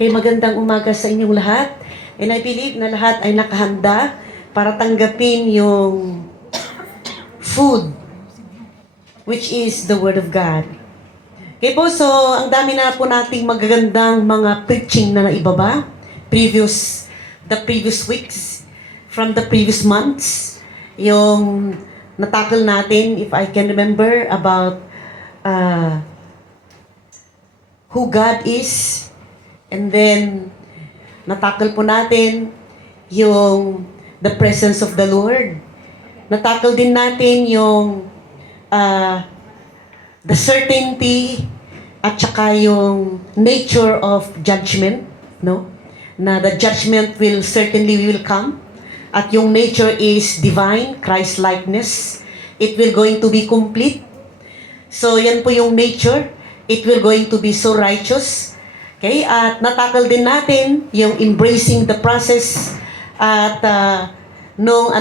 Kay magandang umaga sa inyong lahat. And I believe na lahat ay nakahanda para tanggapin yung food, which is the Word of God. Okay po, so ang dami na po nating magagandang mga preaching na naibaba. The previous weeks, from the previous months. Yung natakal natin, if I can remember, about who God is. And then, natakal po natin yung the presence of the Lord. Natakal din natin yung the certainty at saka yung nature of judgment, no? Na the judgment will certainly come. At yung nature is divine, Christ-likeness. It will going to be complete. So, yan po yung nature. It will going to be so righteous. Okay? At natakal din natin yung embracing the process. At nung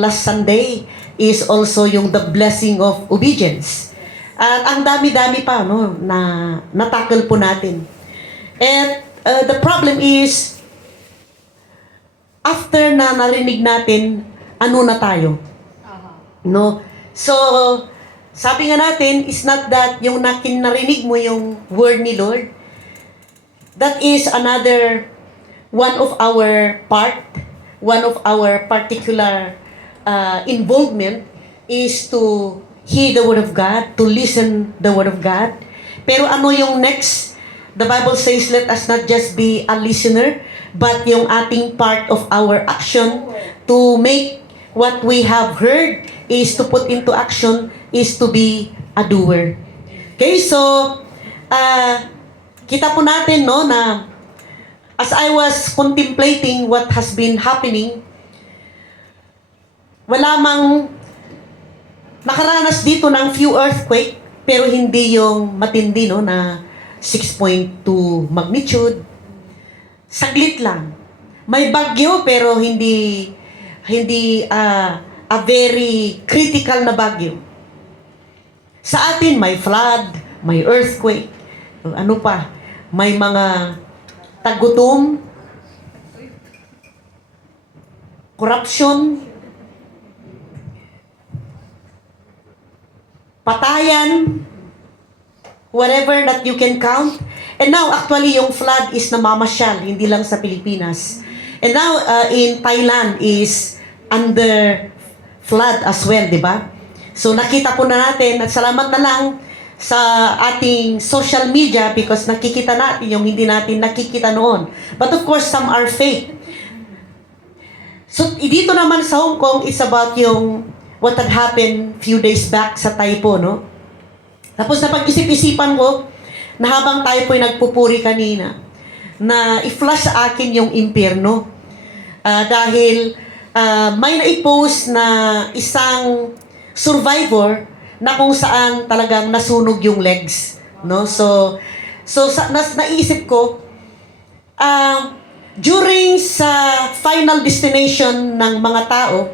last Sunday is also yung the blessing of obedience. At ang dami-dami pa na natakal po natin. And the problem is, after na narinig natin, ano na tayo? No? So, sabi nga natin, it's not that yung narinig mo yung word ni Lord. That is another one of our particular involvement is to hear the Word of God, to listen the Word of God. Pero ano yung next? The Bible says, let us not just be a listener, but yung ating part of our action to make what we have heard is to put into action, is to be a doer. Okay, so, kita po natin, na as I was contemplating what has been happening, wala mang nakaranas dito ng few earthquake, pero hindi yung matindi, na 6.2 magnitude. Saglit lang. May bagyo, pero hindi a very critical na bagyo. Sa atin, may flood, may earthquake, ano pa, may mga tagutom, corruption, patayan, whatever that you can count. And now, actually, yung flood is namamasyal, hindi lang sa Pilipinas. And now, in Thailand is under flood as well, di ba? So, nakita po na natin, at salamat na lang sa ating social media because nakikita natin yung hindi natin nakikita noon. But of course, some are fake. So, dito naman sa Hong Kong, it's about yung what had happened few days back sa Taipo, no? Tapos napag-isip-isipan ko na habang tayo po'y nagpupuri kanina, na i-flash sa akin yung impyerno. Dahil may na-post na isang survivor na kung saan talagang nasunog yung legs, no? So naisip ko, during sa final destination ng mga tao,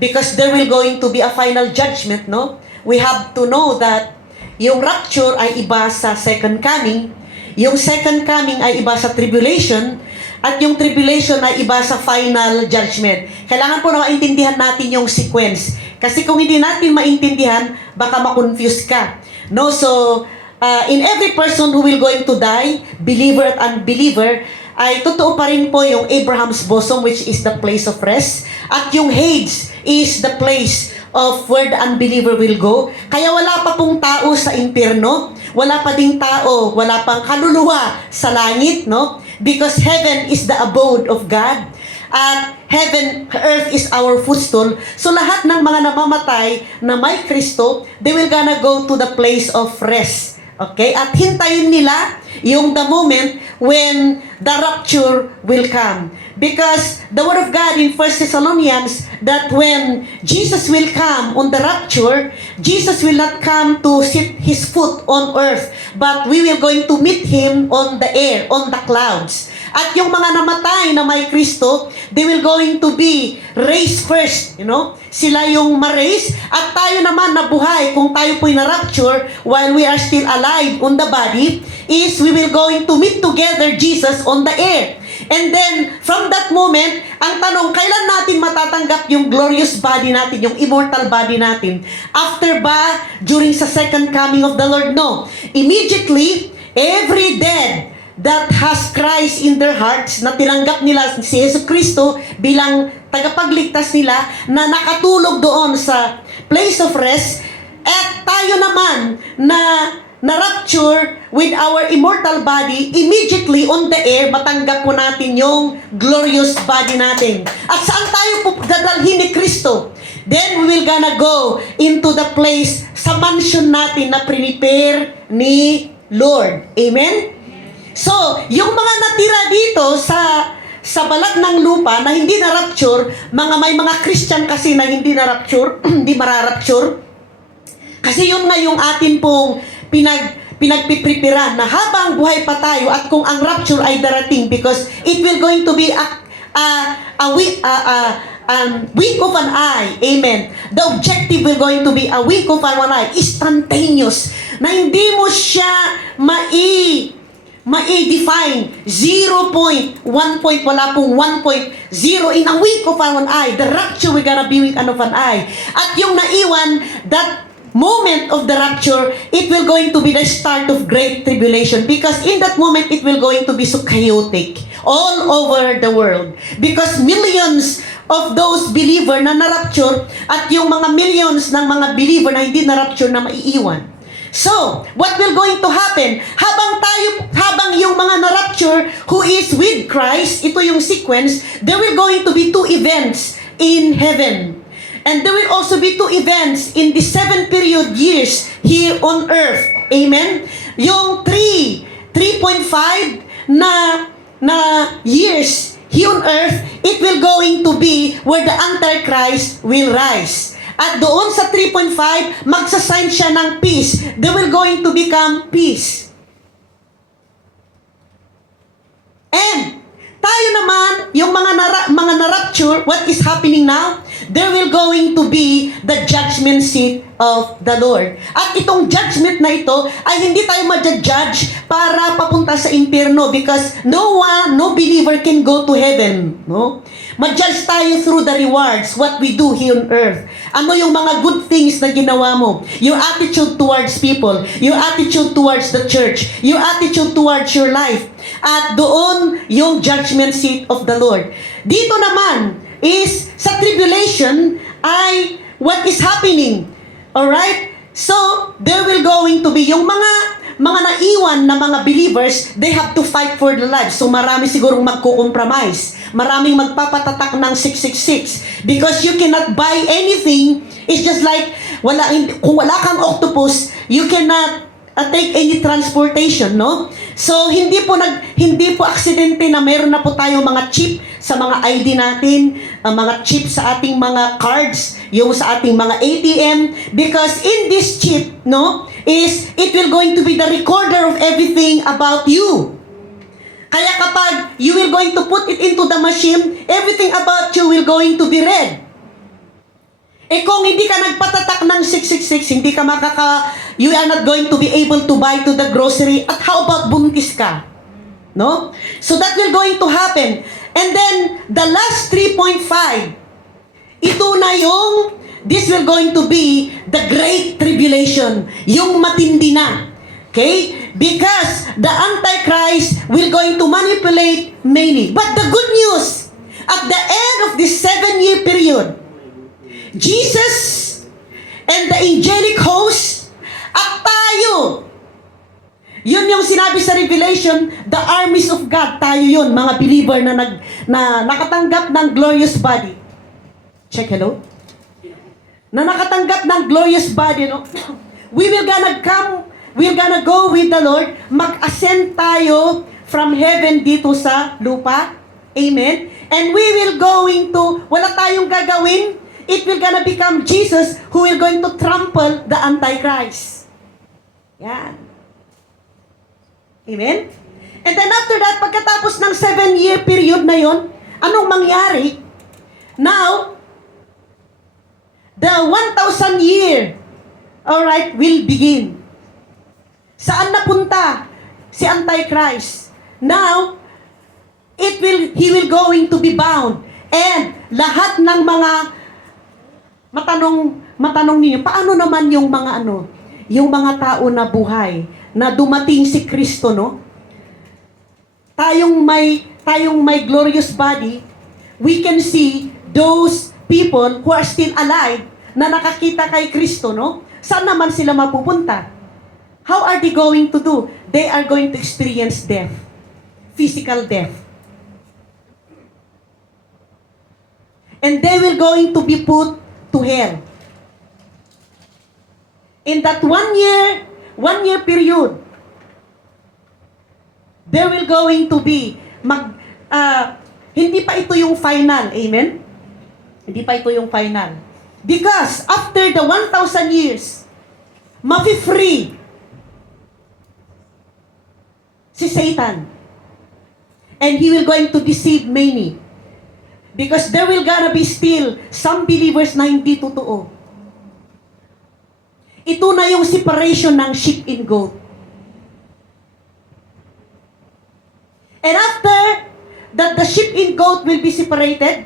because there will going to be a final judgment, no? We have to know that yung rapture ay iba sa second coming, yung second coming ay iba sa tribulation, at yung tribulation ay iba sa final judgment. Kailangan po na maintindihan natin yung sequence. Kasi kung hindi natin maintindihan, baka ma-confuse ka. No? So, in every person who will going to die, believer at unbeliever, ay totoo pa rin po yung Abraham's bosom, which is the place of rest. At yung Hades is the place of where the unbeliever will go. Kaya wala pa pong tao sa impyerno, wala pa ding tao, wala pang kaluluwa sa langit, no? Because heaven is the abode of God. At earth is our footstool. So lahat ng mga namamatay na may Kristo, they will gonna go to the place of rest. Okay? At hintayin nila yung the moment when the rapture will come. Because the Word of God in 1 Thessalonians, that when Jesus will come on the rapture, Jesus will not come to sit His foot on earth, but we will going to meet Him on the air, on the clouds. At yung mga namatay na may Kristo, they will going to be raised first, you know? Sila yung ma-raise, at tayo naman na buhay, kung tayo po'y na-rapture while we are still alive on the body, is we will going to meet together Jesus on the air. And then, from that moment, ang tanong, kailan natin matatanggap yung glorious body natin, yung immortal body natin? After ba? During sa second coming of the Lord? No. Immediately, every dead that has Christ in their hearts, na tinanggap nila si Yesu Cristo bilang tagapagligtas nila, na nakatulog doon sa place of rest, at tayo naman na rapture with our immortal body, immediately on the air, matanggap po natin yung glorious body natin. At saan tayo po dadalhin ni Kristo? Then we will gonna go into the place sa mansion natin na prepare ni Lord. Amen? So, yung mga natira dito sa balat ng lupa na hindi na-rapture, may mga Christian kasi na hindi na-rapture, hindi mararapture. Kasi yun nga yung atin pong pinagpipreparan na habang buhay pa tayo, at kung ang rapture ay darating, because it will going to be a wink of an eye. Amen. The objective will going to be a wink of an eye, instantaneous, na hindi mo siya ma-define 0.1 point, wala pong 1.0 in a wink of an eye. The rapture will gonna be wink of an eye. At yung naiwan, that moment of the rapture, it will going to be the start of great tribulation, because in that moment it will going to be so chaotic all over the world, because millions of those believer na na-rapture, at yung mga millions ng mga believer na hindi na-rapture na maiiwan. So, what will going to happen? Habang yung mga na-rapture who is with Christ, ito yung sequence, there will going to be two events in heaven. And there will also be two events in the 7 period years here on earth. Amen? Yung 3.5 na years here on earth, it will going to be where the Antichrist will rise. At doon sa 3.5, magsasign siya ng peace. There will going to become peace. And tayo naman, yung mga na-rapture, what is happening now? There will going to be the judgment seat of the Lord. At itong judgment na ito ay hindi tayo ma-judge para papunta sa impyerno, because no believer can go to heaven. No? Ma-judge tayo through the rewards, what we do here on earth. Ano yung mga good things na ginawa mo? Your attitude towards people, your attitude towards the church, your attitude towards your life. At doon yung judgment seat of the Lord. Dito naman is sa tribulation ay what is happening. Alright? So, there will going to be yung mga naiwan na mga believers, they have to fight for their lives. So, marami sigurong magko-compromise. Maraming magpapatatak ng 666. Because you cannot buy anything. It's just like, kung wala kang octopus, you cannot take any transportation, no? So, hindi po aksidente na meron na po tayo mga chip sa mga ID natin, mga chip sa ating mga cards, yung sa ating mga ATM, because in this chip, no, it will going to be the recorder of everything about you. Kaya kapag you will going to put it into the machine, everything about you will going to be read. Eh kung hindi ka nagpatatak ng 666, you are not going to be able to buy to the grocery. At how about buntis ka? No? So that will going to happen. And then, the last 3.5, ito na this will going to be the great tribulation. Yung matindi na. Okay? Because the Antichrist will going to manipulate many. But the good news, at the end of this 7-year period, Jesus and the angelic host at tayo, yun yung sinabi sa Revelation, the armies of God, tayo yun, mga believer na nakatanggap ng glorious body. Check, hello? Na nakatanggap ng glorious body, no? We're gonna go with the Lord, mag-ascend tayo from heaven dito sa lupa. Amen? And we will going to, wala tayong gagawin, it will gonna become Jesus who will going to trample the Antichrist. Yan. Amen? And then after that, pagkatapos ng 7-year period na yon, anong mangyari? Now, the 1,000 year, alright, will begin. Saan napunta si Antichrist? Now, he will going to be bound. And lahat ng mga matanong niyo, paano naman yung mga yung mga tao na buhay na dumating si Kristo, no? Tayong may glorious body, we can see those people who are still alive na nakakita kay Kristo, no? Saan naman sila mapupunta? How are they going to do? They are going to experience death. Physical death. And they will going to be put to hell. In that 1 year period, there will going to be hindi pa ito yung final. Amen? Hindi pa ito yung final. Because after the 1,000 years, mafi-free si Satan. And he will going to deceive many. Because there will gonna be still some believers na hindi totoo. Ito na yung separation ng sheep and goat. And after that the sheep and goat will be separated,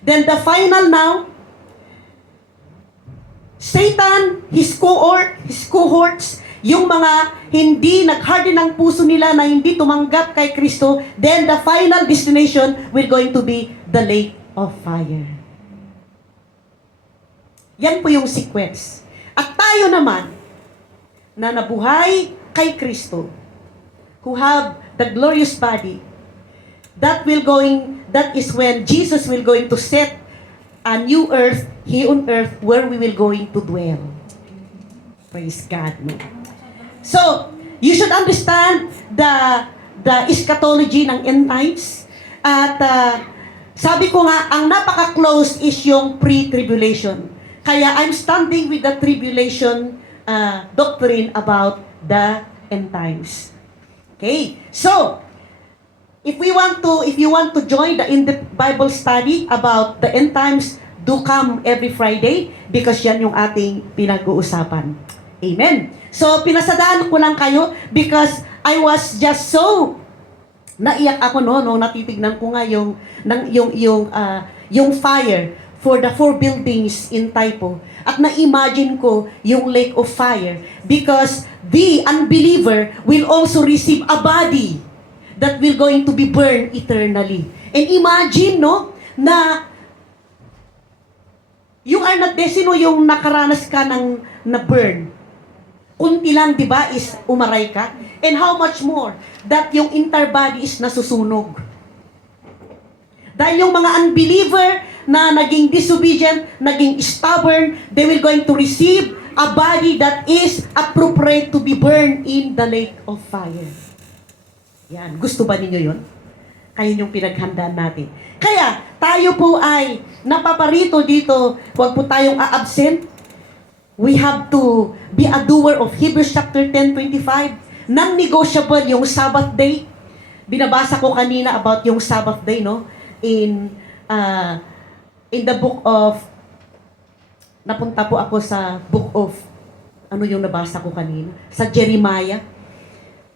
then the final now, Satan, his cohorts, yung mga hindi nagharden ng puso nila na hindi tumanggap kay Kristo, then the final destination will going to be the lake of fire. Yan po yung sequence. At tayo naman, na nabuhay kay Kristo, who have the glorious body, that is when Jesus will going to set a new earth here on earth where we will going to dwell. Praise God. No? So, you should understand the eschatology ng end times. At sabi ko nga, ang napaka-close is yung pre-tribulation. Kaya I'm standing with the tribulation doctrine about the end times. Okay? So, if you want to join the in-depth Bible study about the end times, do come every Friday because yan yung ating pinag-uusapan. Amen. So, pinasadaan ko lang kayo because I was just so naiyak ako nung natitignan ko nga yung fire for the 4 buildings in Taipo. At na-imagine ko yung lake of fire because the unbeliever will also receive a body that will going to be burned eternally. And imagine, no, na you are not there. Sino yung nakaranas ka ng na-burn? Kunti lang, di ba, is umaray ka? And how much more that yung entire body is nasusunog? Dahil yung mga unbeliever na naging disobedient, naging stubborn, they will going to receive a body that is appropriate to be burned in the lake of fire. Yan. Gusto ba ninyo yun? Kayo yung pinaghandaan natin. Kaya, tayo po ay napaparito dito, huwag po tayong a-absent. We have to be a doer of Hebrews chapter 10:25. Non-negotiable yung Sabbath day. Binabasa ko kanina about yung Sabbath day, no? In the book of, napunta po ako sa book of, ano yung nabasa ko kanina? Sa Jeremiah.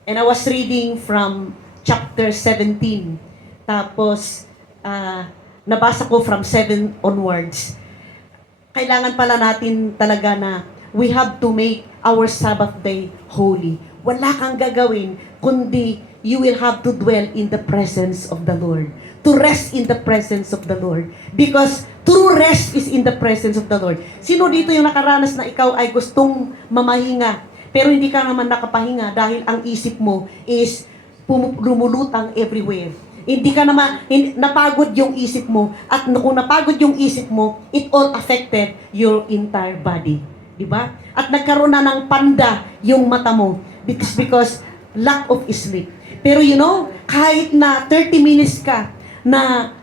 And I was reading from chapter 17. Tapos, nabasa ko from 7 onwards. Kailangan pala natin talaga na we have to make our Sabbath day holy. Wala kang gagawin, kundi you will have to dwell in the presence of the Lord. To rest in the presence of the Lord. Because true rest is in the presence of the Lord. Sino dito yung nakaranas na ikaw ay gustong mamahinga, pero hindi ka naman nakapahinga dahil ang isip mo is lumulutang everywhere. Hindi ka naman, napagod yung isip mo, at kung napagod yung isip mo, it all affected your entire body. Diba? At nagkaroon na ng panda yung mata mo because lack of sleep. Pero you know, kahit na 30 minutes ka na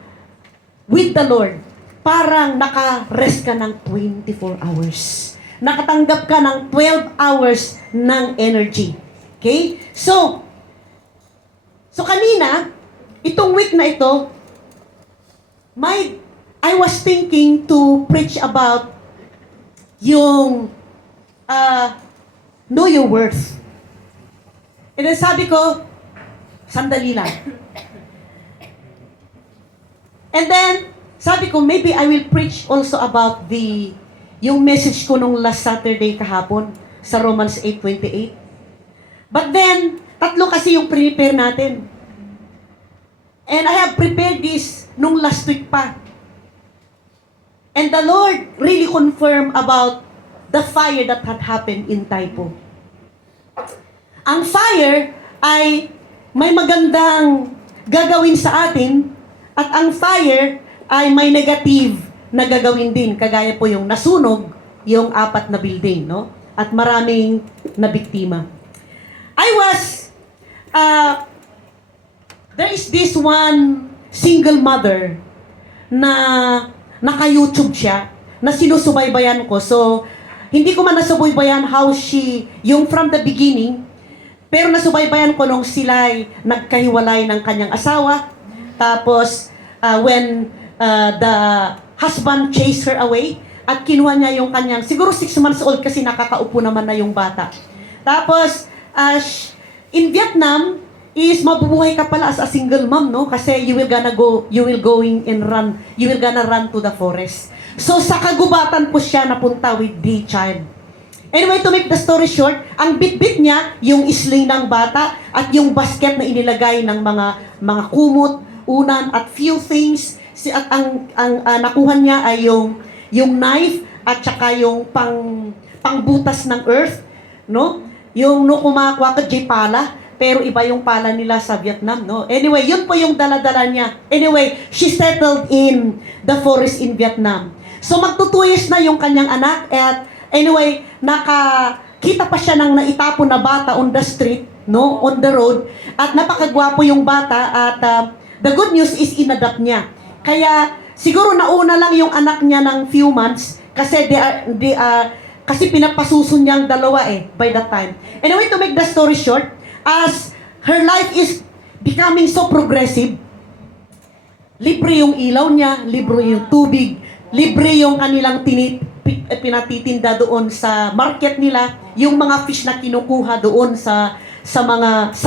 with the Lord, parang naka-rest ka ng 24 hours. Nakatanggap ka ng 12 hours ng energy. Okay? So, So kanina, itong week na ito, I was thinking to preach about yung know your worth. And then sabi ko, sandali lang. And then, sabi ko, maybe I will preach also about yung message ko nung last Saturday kahapon sa Romans 8:28. But then, tatlo kasi yung prepare natin. And I have prepared this nung last week pa. And the Lord really confirmed about the fire that had happened in Taipo. Ang fire ay may magandang gagawin sa atin, at ang fire ay may negative na gagawin din. Kagaya po yung nasunog, yung 4 na building, no? At maraming nabiktima. There is this one single mother na naka-YouTube siya, na sinusubaybayan ko. So, hindi ko man nasubaybayan how yung from the beginning, pero nasubaybayan ko nung sila'y nagkahiwalay ng kanyang asawa. Tapos, when the husband chased her away, at kinuha niya yung kanyang, siguro 6 months old kasi nakakaupo naman na yung bata. Tapos, in Vietnam, is mabubuhay ka pala as a single mom, no? Kasi you will gonna run to the forest. So, sa kagubatan po siya napunta with the child. Anyway, to make the story short, ang bit-bit niya, yung sling ng bata, at yung basket na inilagay ng mga kumot, unan, at few things. At ang nakuha niya ay yung knife, at saka yung pangbutas ng earth, no? Yung kumakwa ka pala, pero iba yung pala nila sa Vietnam, no? Anyway, yun po yung dala-dala niya. Anyway, she settled in the forest in Vietnam. So, magtutuyos na yung kanyang anak, at anyway, nakakita pa siya ng naitapon na bata on the street, no? On the road, at napakagwapo yung bata, at the good news is inadapt niya. Kaya, siguro nauna lang yung anak niya ng few months, kasi kasi pinapasusun niyang dalawa by that time. Anyway, to make the story short, as her life is becoming so progressive, libre yung ilaw niya, libre yung tubig, libre yung kanilang pinatitinda doon sa market nila, yung mga fish na kinukuha doon sa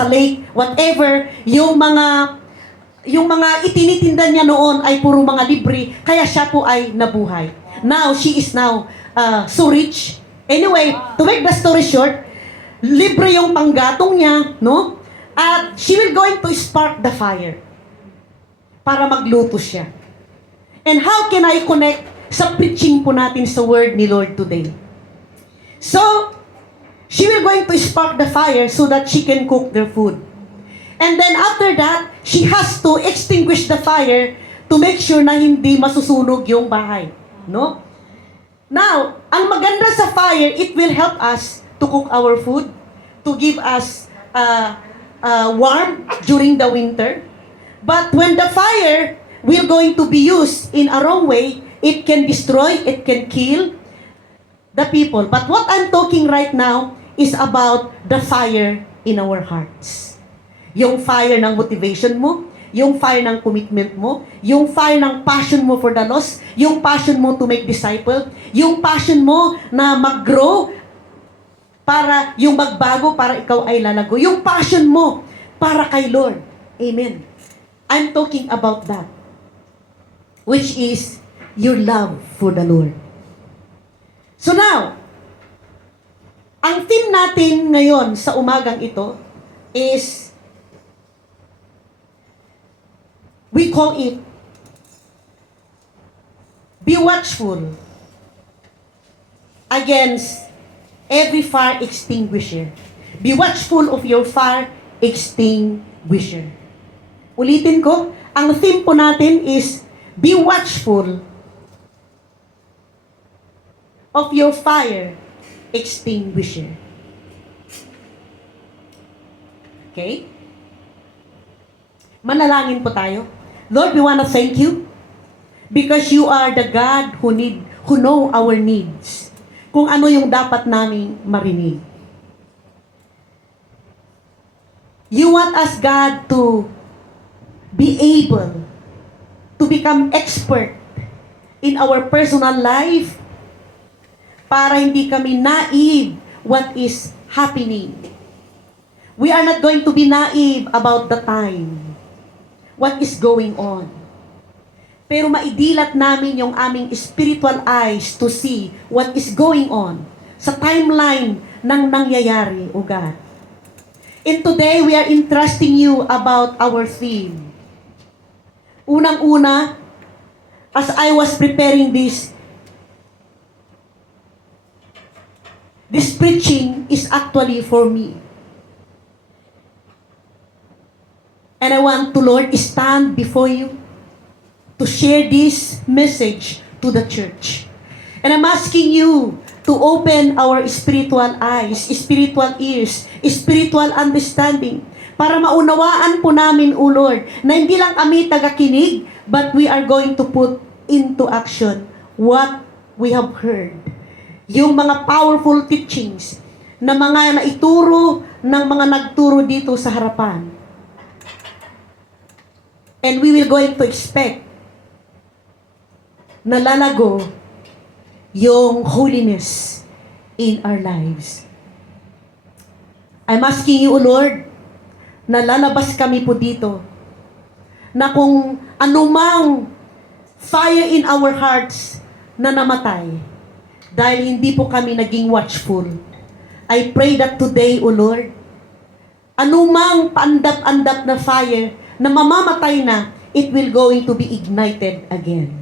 lake, whatever, yung mga itinitinda niya noon ay puro mga libre, kaya siya po ay nabuhay. Now, she is now so rich. Anyway, to make the story short, libre yung panggatong niya, no? At she will going to spark the fire para magluto siya. And how can I connect sa preaching po natin sa word ni Lord today? So, she will going to spark the fire so that she can cook their food. And then after that, she has to extinguish the fire to make sure na hindi masusunog yung bahay, no? Now, ang maganda sa fire, it will help us to cook our food, to give us warm during the winter. But when the fire will going to be used in a wrong way, it can destroy, it can kill the people. But what I'm talking right now is about the fire in our hearts. Yung fire ng motivation mo, yung fire ng commitment mo, yung fire ng passion mo for the lost, yung passion mo to make disciple, yung passion mo na mag-grow para yung magbago, para ikaw ay lalago, yung passion mo para kay Lord. Amen. I'm talking about that, which is your love for the Lord. So now, ang theme natin ngayon sa umagang ito is, we call it, be watchful against every fire extinguisher. Be watchful of your fire extinguisher. Ulitin ko, ang theme po natin is, be watchful of your fire extinguisher. Okay? Manalangin po tayo. Lord, we want to thank you because you are the God who know our needs. Kung ano yung dapat naming marinig. You want us, God, to be able to become expert in our personal life para hindi kami naive what is happening. We are not going to be naive about the time, what is going on. Pero maidilat namin yung aming spiritual eyes to see what is going on sa timeline ng nangyayari, O God. And today, we are entrusting you about our theme. Unang-una, as I was preparing this preaching is actually for me. And I want to, Lord, stand before you to share this message to the church. And I'm asking you to open our spiritual eyes, spiritual ears, spiritual understanding, para maunawaan po namin, O Lord, na hindi lang kami tagakinig, but we are going to put into action what we have heard. Yung mga powerful teachings na mga naituro ng mga nagturo dito sa harapan. And we will going to expect na lalago yung holiness in our lives. I'm asking you, O Lord, na lalabas kami po dito, na kung anumang fire in our hearts na namatay, dahil hindi po kami naging watchful, I pray that today, O Lord, anumang paandap-andap na fire na mamamatay na, it will going to be ignited again.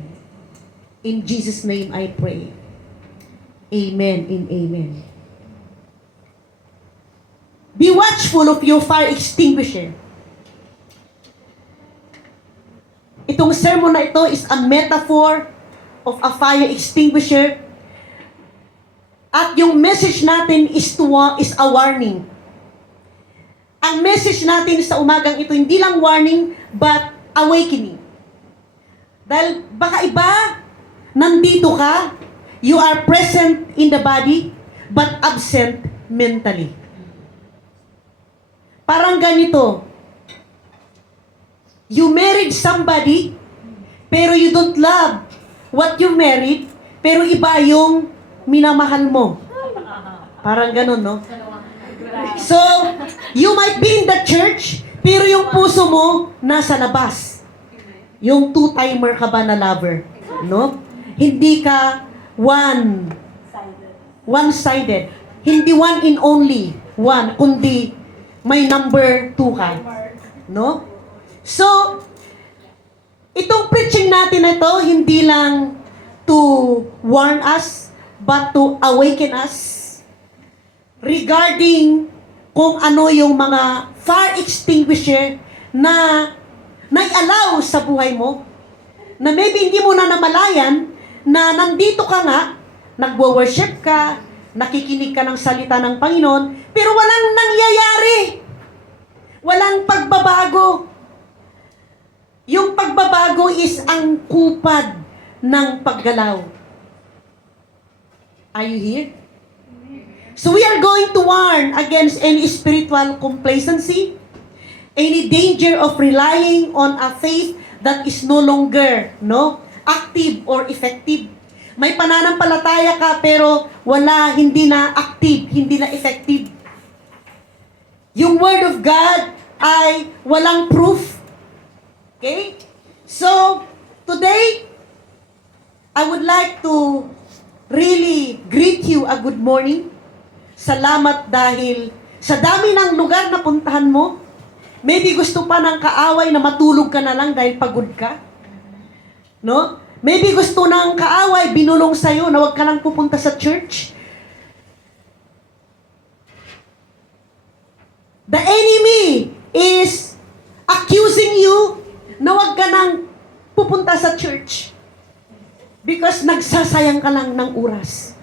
In Jesus' name I pray. Amen and amen. Be watchful of your fire extinguisher. Itong sermon na ito is a metaphor of a fire extinguisher. At yung message natin is a warning. Ang message natin sa umagang ito, hindi lang warning, but awakening. Dahil baka iba, nandito ka, you are present in the body, but absent mentally. Parang ganito, you married somebody, pero you don't love what you married, pero iba yung minamahal mo. Parang ganun, no? So, you might be in the church, pero yung puso mo nasa labas. Yung two-timer ka ba na lover? No? Hindi ka one-sided. Hindi one in only one, kundi may number 2 ka. No? So, itong preaching natin na ito, hindi lang to warn us, but to awaken us regarding kung ano yung mga fire extinguisher na nai-allow sa buhay mo, na maybe hindi mo na namalayan, na nandito ka nga, nagwo-worship ka, nakikinig ka ng salita ng Panginoon, pero walang nangyayari. Walang pagbabago. Yung pagbabago is ang kupad ng paggalaw. Are you here? So we are going to warn against any spiritual complacency, any danger of relying on a faith that is no longer active or effective. May pananampalataya ka pero hindi na active, hindi na effective. Yung Word of God ay walang proof. Okay? So, today, I would like to really greet you a good morning. Salamat dahil sa dami ng lugar na puntahan mo, maybe gusto pa ng kaaway na matulog ka na lang dahil pagod ka. No? Maybe gusto ng kaaway, binulong sa'yo na huwag ka lang pupunta sa church. The enemy is accusing you na huwag ka nang pupunta sa church because nagsasayang ka lang ng oras.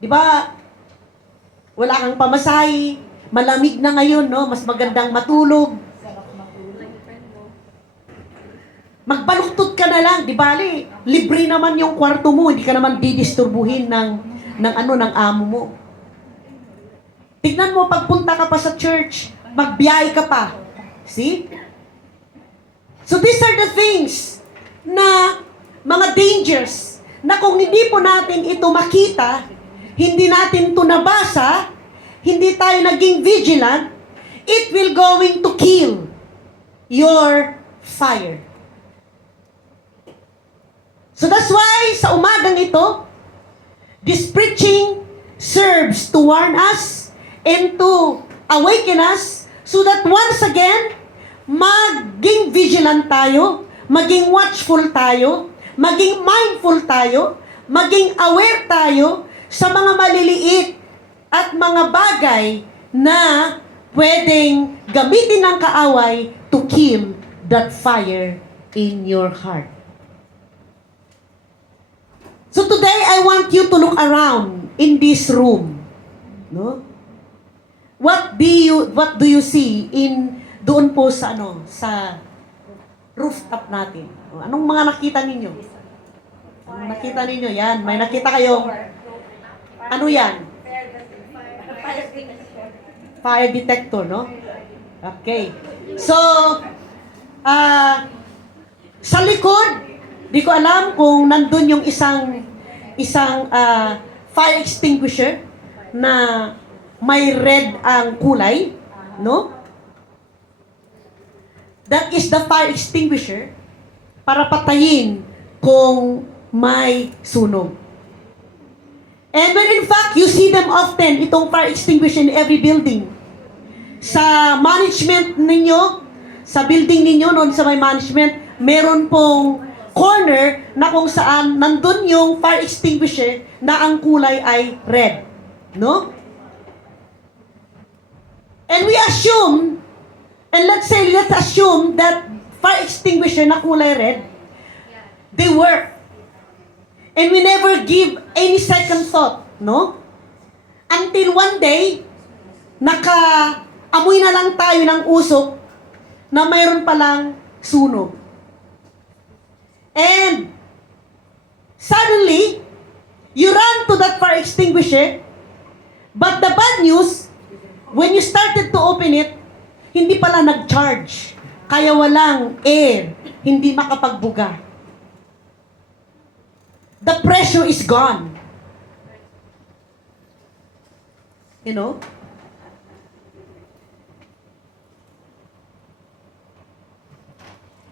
Di ba? Wala kang pamasahe, malamig na ngayon, no? Mas magandang matulog. Magbaluktot ka na lang, di bali, libre naman yung kwarto mo, hindi ka naman didisturbuhin ng amo mo. Tignan mo, pagpunta ka pa sa church, magbiyahe ka pa. See? So these are the things na mga dangers na kung hindi po natin ito makita, hindi natin ito nabasa, hindi tayo naging vigilant, it will going to kill your fire. So that's why sa umagang ito, this preaching serves to warn us and to awaken us so that once again, maging vigilant tayo, maging watchful tayo, maging mindful tayo, maging aware tayo sa mga maliliit at mga bagay na pwedeng gamitin ng kaaway to kill that fire in your heart. So today, I want you to look around in this room. No? What do you see in doon po sa sa rooftop natin? Anong mga nakita ninyo? Anong nakita ninyo? Yan, may nakita kayong ano yan? Fire detector, no? Okay. So, sa likod, di ko alam kung nandun yung isang fire extinguisher na may red ang kulay, no? That is the fire extinguisher para patayin kung may sunog. And when in fact, you see them often, itong fire extinguisher in every building. Sa management ninyo, sa building ninyo, noon sa may management, meron pong corner na kung saan nandun yung fire extinguisher na ang kulay ay red. No? And we assume, and let's assume that fire extinguisher na kulay red, they work. And we never give any second thought, no? Until one day, amoy na lang tayo ng usok na mayroon palang sunog. And suddenly, you run to that fire extinguisher, but the bad news, when you started to open it, hindi pala nag-charge. Kaya walang air, hindi makapagbuga. The pressure is gone. You know?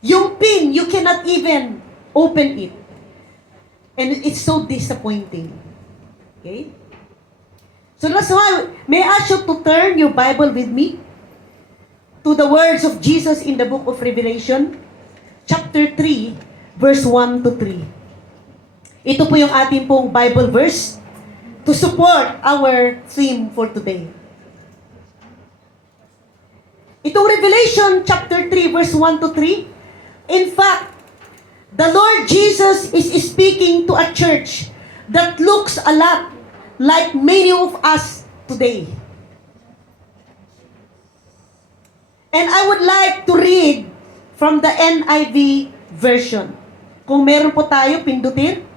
Yung pin, you cannot even open it. And it's so disappointing. Okay? So that's why, may I ask you to turn your Bible with me to the words of Jesus in the book of Revelation, chapter 3, verse 1 to 3. Ito po yung ating pong Bible verse to support our theme for today. Itong Revelation chapter 3 verse 1 to 3, in fact, the Lord Jesus is speaking to a church that looks a lot like many of us today. And I would like to read from the NIV version. Kung meron po tayo, pindutin.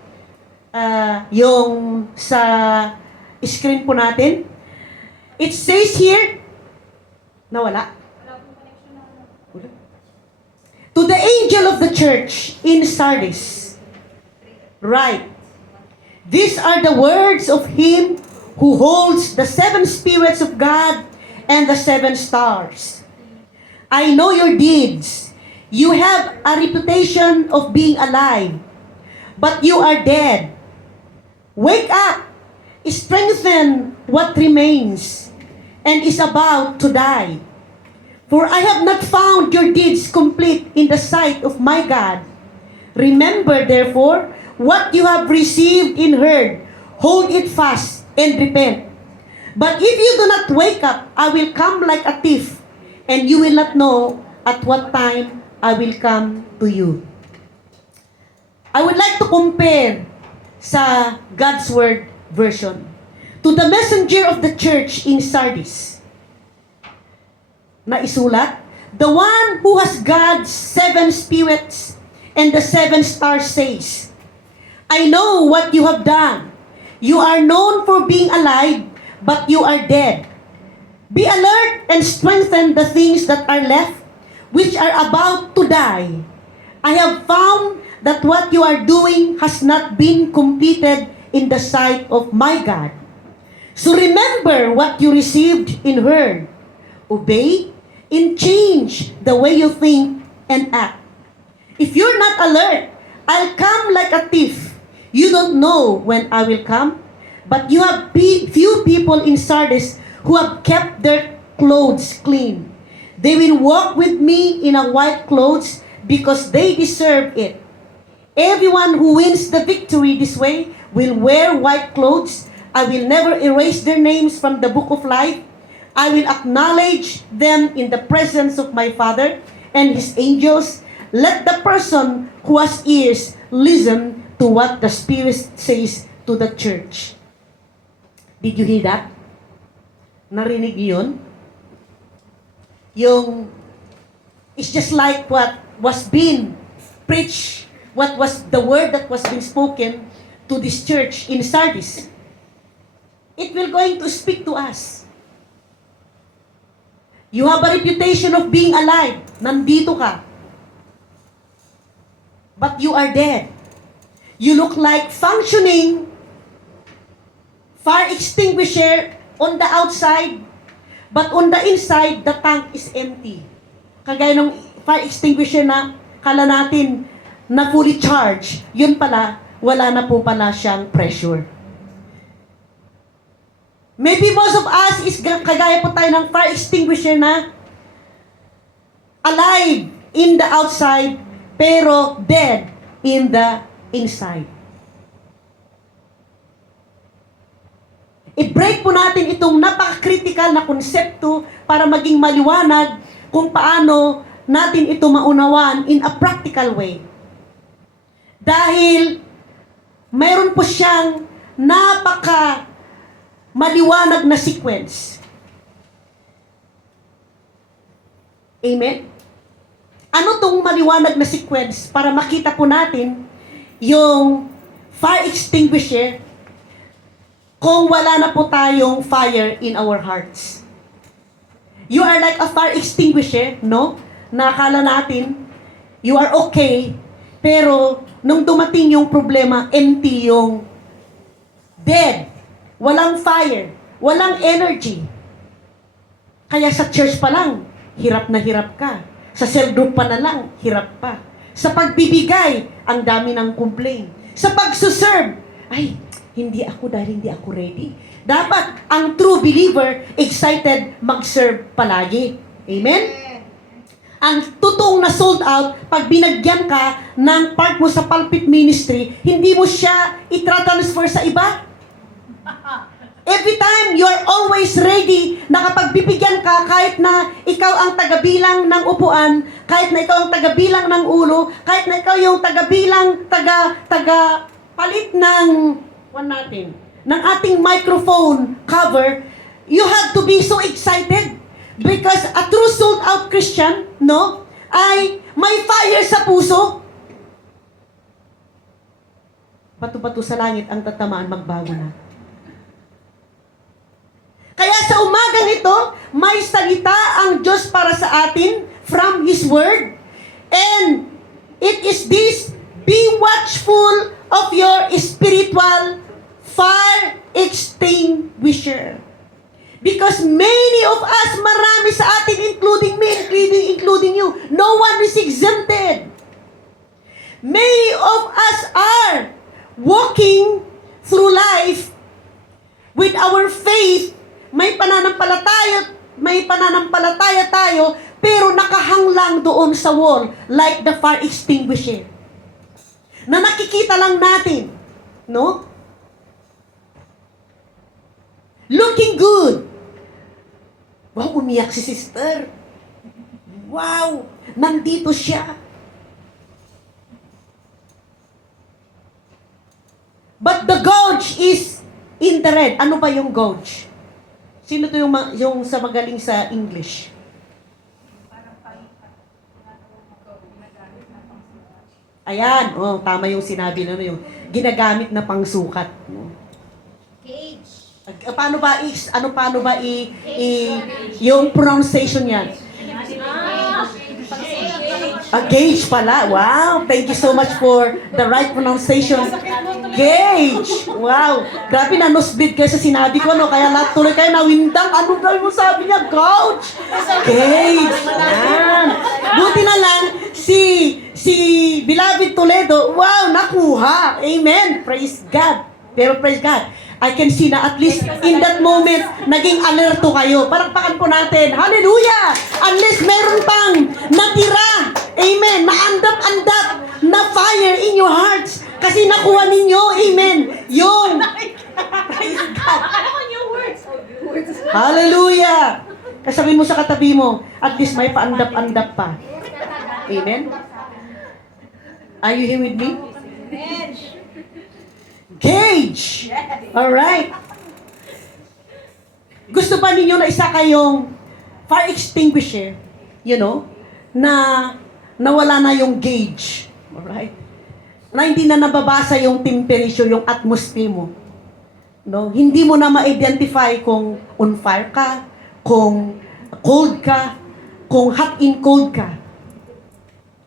Yung sa screen po natin. It says here, nawala. To the angel of the church in Sardis, write, these are the words of him who holds the 7 spirits of God and the 7 stars. I know your deeds. You have a reputation of being alive, but you are dead. Wake up, strengthen what remains, and is about to die. For I have not found your deeds complete in the sight of my God. Remember, therefore, what you have received and heard, hold it fast and repent. But if you do not wake up, I will come like a thief, and you will not know at what time I will come to you. I would like to compare sa God's Word version to the messenger of the church in Sardis na isulat, the one who has God's 7 spirits and the 7 stars says, I know what you have done. You are known for being alive, but you are dead. Be alert and strengthen the things that are left, which are about to die. I have found that what you are doing has not been completed in the sight of my God. So remember what you received and heard. Obey and change the way you think and act. If you're not alert, I'll come like a thief. You don't know when I will come, but you have few people in Sardis who have kept their clothes clean. They will walk with me in a white clothes because they deserve it. Everyone who wins the victory this way will wear white clothes. I will never erase their names from the book of life. I will acknowledge them in the presence of my Father and His angels. Let the person who has ears listen to what the Spirit says to the church. Did you hear that? Narinig yun? It's just like what was being preached, what was the word that was being spoken to this church in Sardis. It will going to speak to us. You have a reputation of being alive. Nandito ka. But you are dead. You look like functioning fire extinguisher on the outside, but on the inside, the tank is empty. Kagaya ng fire extinguisher na kala natin na fully charged, yun pala, wala na po pala siyang pressure. Maybe most of us is kagaya po tayo ng fire extinguisher na alive in the outside, pero dead in the inside. I-break po natin itong napaka-critical na konsepto para maging maliwanag kung paano natin ito maunawan in a practical way. Dahil mayroon po siyang napaka maliwanag na sequence. Amen? Ano tong maliwanag na sequence para makita po natin yung fire extinguisher kung wala na po tayong fire in our hearts? You are like a fire extinguisher, no? Nakala natin, you are okay, pero nung dumating yung problema, empty yung dead. Walang fire, walang energy. Kaya sa church pa lang, hirap na hirap ka. Sa cell group pa na lang, hirap pa. Sa pagbibigay, ang dami ng complaint. Sa pagsuserve, ay, hindi ako dahil hindi ako ready. Dapat ang true believer excited mag-serve palagi. Amen? Ang totoong na sold out, pag binagyan ka ng part mo sa pulpit ministry, hindi mo siya i-transfer sa iba. Every time, you're always ready na kapag bibigyan ka, kahit na ikaw ang tagabilang ng upuan, kahit na ikaw ang tagabilang ng ulo, kahit na ikaw yung tagabilang, palit ng ng ating microphone cover, you have to be so excited because a true sold out Christian, no, ay may fire sa puso. Bato-bato sa langit ang tatamaan, magbago na. Kaya sa umagang ito, may salita ang Diyos para sa atin from His Word. And it is this, be watchful of your spiritual fire extinguisher. Because many of us, marami sa atin, including me, including you, no one is exempted. Many of us are walking through life with our faith. May pananampalataya tayo, pero nakahanglang doon sa wall, like the fire extinguisher. Na nakikita lang natin, no? Looking good. Wow, umiyak si sister. Wow, nandito siya. But the gouge is in the red. Ano ba yung gouge? Sino to yung sa magaling sa English? Ayan, tama yung sinabi na yung ginagamit na pangsukat. Cage. Paano ba yung pronunciation yan? Gauge pala. Wow, thank you so much for the right pronunciation. Gauge. Wow. Grabe na nosebleed kayo sa sinabi ko, no? Kaya lahat tuloy kayo nawindang. Ano daw mo sabi niya? Gauge. Gauge. Yan. Buti na lang, si Beloved Toledo, wow, nakuha. Amen. Praise God. Pero praise God, I can see na at least in that moment, naging alerto kayo. Palakpakan po natin. Hallelujah! Unless meron pang natira. Amen. Naandap-andap na fire in your hearts. Kasi nakuha ninyo. Amen. Yung. Praise God. Hallelujah! Kasabi mo sa katabi mo, at least may paandap-andap pa. Amen. Are you here with me? Gauge. Alright. Gusto ba ninyo na isa kayong fire extinguisher, na nawala na yung gauge. Alright? Na hindi na nababasa yung temperature, yung atmosphere mo. No? Hindi mo na ma-identify kung on fire ka, kung cold ka, kung hot and cold ka.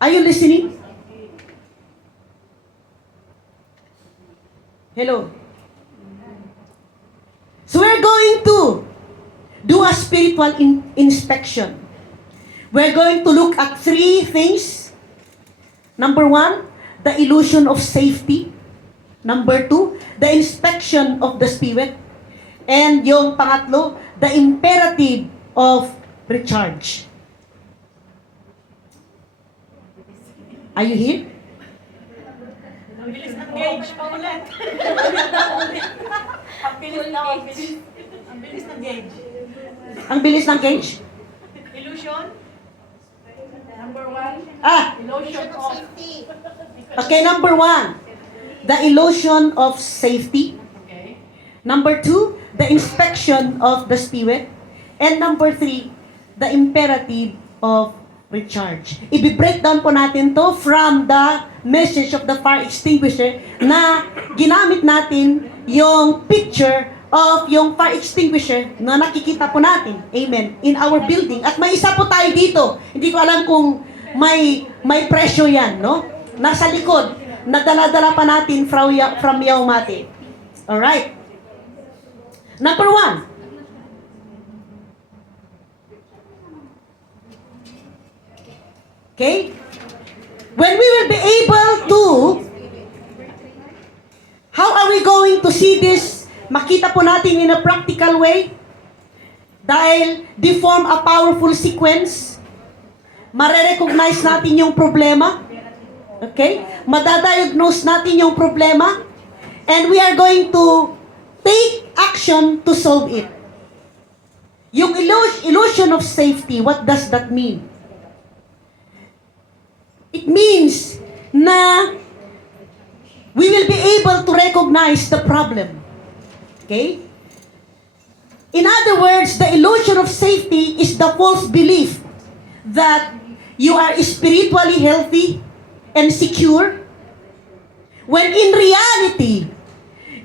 Are you listening? Hello. So we're going to do a spiritual inspection. We're going to look at 3 things. Number 1, the illusion of safety. Number 2, the inspection of the spirit. And yung pangatlo, the imperative of recharge. Are you here? Ang bilis ng gauge, paulit. Ang bilis ng gauge. Ang bilis ng gauge? Illusion. Number 1. Illusion of safety. Okay, number 1, the illusion of safety. Okay. Number 2, the inspection of the spirit. And number 3, the imperative of recharge. I-breakdown po natin to from the message of the fire extinguisher na ginamit natin yung picture of yung fire extinguisher na nakikita po natin. Amen. In our building. At may isa po tayo dito. Hindi ko alam kung may presyo yan, no? Nasa likod. Nadala-dala pa natin from Yaumate. Alright. Number 1. Okay? When we will be able to, how are we going to see this? Makita po natin in a practical way. Dahil they form a powerful sequence. Mare-recognize natin yung problema. Okay? Madadiagnose natin yung problema. And we are going to take action to solve it. Yung illusion of safety, what does that mean? It means na we will be able to recognize the problem. Okay? In other words, the illusion of safety is the false belief that you are spiritually healthy and secure, when in reality,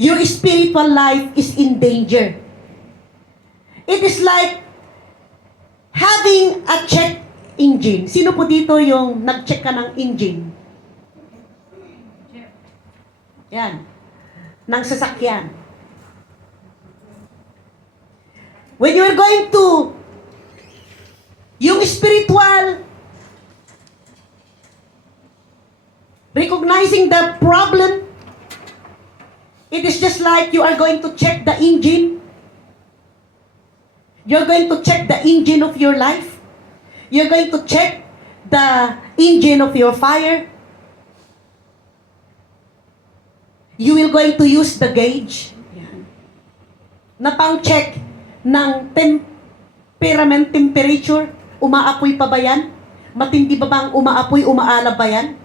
your spiritual life is in danger. It is like having a check engine. Sino po dito yung nag-check ka ng engine? Yan. Ng sasakyan. When you are going to yung spiritual recognizing the problem, it is just like you are going to check the engine. You're going to check the engine of your life. You're going to check the engine of your fire. You will going to use the gauge na pang-check ng temperature. Umaapoy pa ba yan? Matindi ba bang umaapoy, umaalab ba yan?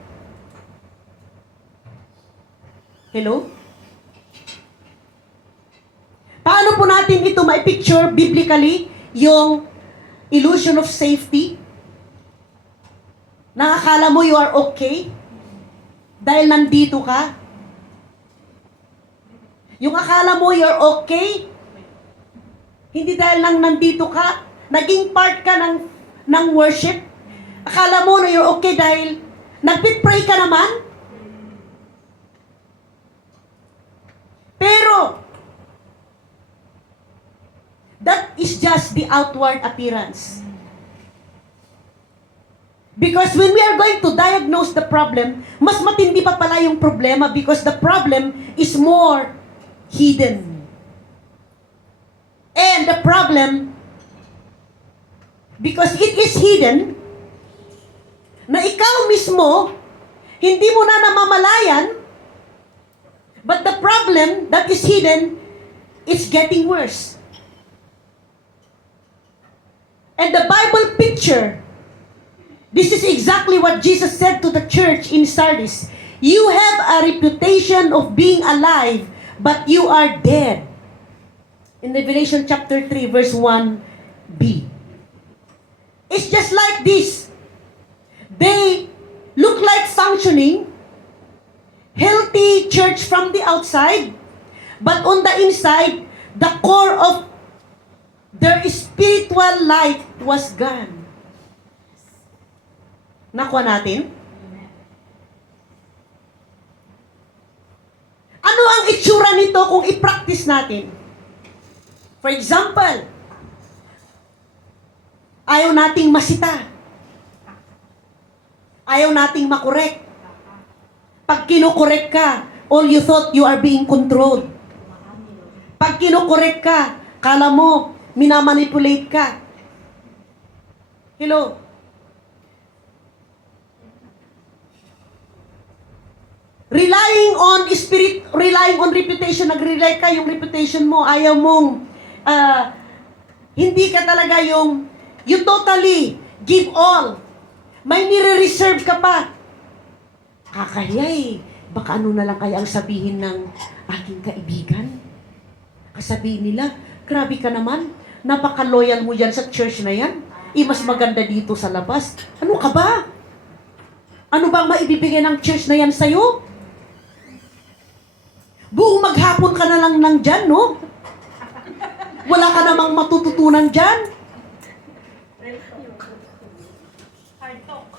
Hello? Paano po natin ito ma-picture biblically yung illusion of safety? Nakakala mo you are okay dahil nandito ka? Yung akala mo you're okay Hindi dahil lang nandito ka, naging part ka ng worship. Akala mo na you're okay dahil nagpipray ka naman. Pero, that is just the outward appearance. Because when we are going to diagnose the problem, mas matindi pa pala yung problema because the problem is more hidden. And the problem, because it is hidden, na ikaw mismo, hindi mo na namamalayan, but the problem that is hidden, it's getting worse. And the Bible picture, this is exactly what Jesus said to the church in Sardis. You have a reputation of being alive, but you are dead. In Revelation chapter 3, verse 1b. It's just like this. They look like functioning, healthy church from the outside, but on the inside, the core of their spiritual life was gone. Nakuha natin? Ano ang itsura nito kung i-practice natin? For example, ayaw nating masita. Ayaw nating makorek. Pag kinokorek ka, all you thought you are being controlled. Pag kinokorek ka, kala mo, minamanipulate ka. Hello? Relying on reputation, nag-rely ka yung reputation mo, ayaw mong, hindi ka talaga you totally give all. May nire-reserve ka pa. Kakaya baka ano na lang kaya ang sabihin ng aking kaibigan? Kasabihin nila, grabe ka naman, napaka-loyal mo yan sa church na yan. Mas maganda dito sa labas. Ano ka ba? Ano bang maibibigay ng church na yan sa'yo? Buong maghapon ka na lang nandyan, no? Wala ka namang matututunan dyan. Hard talk.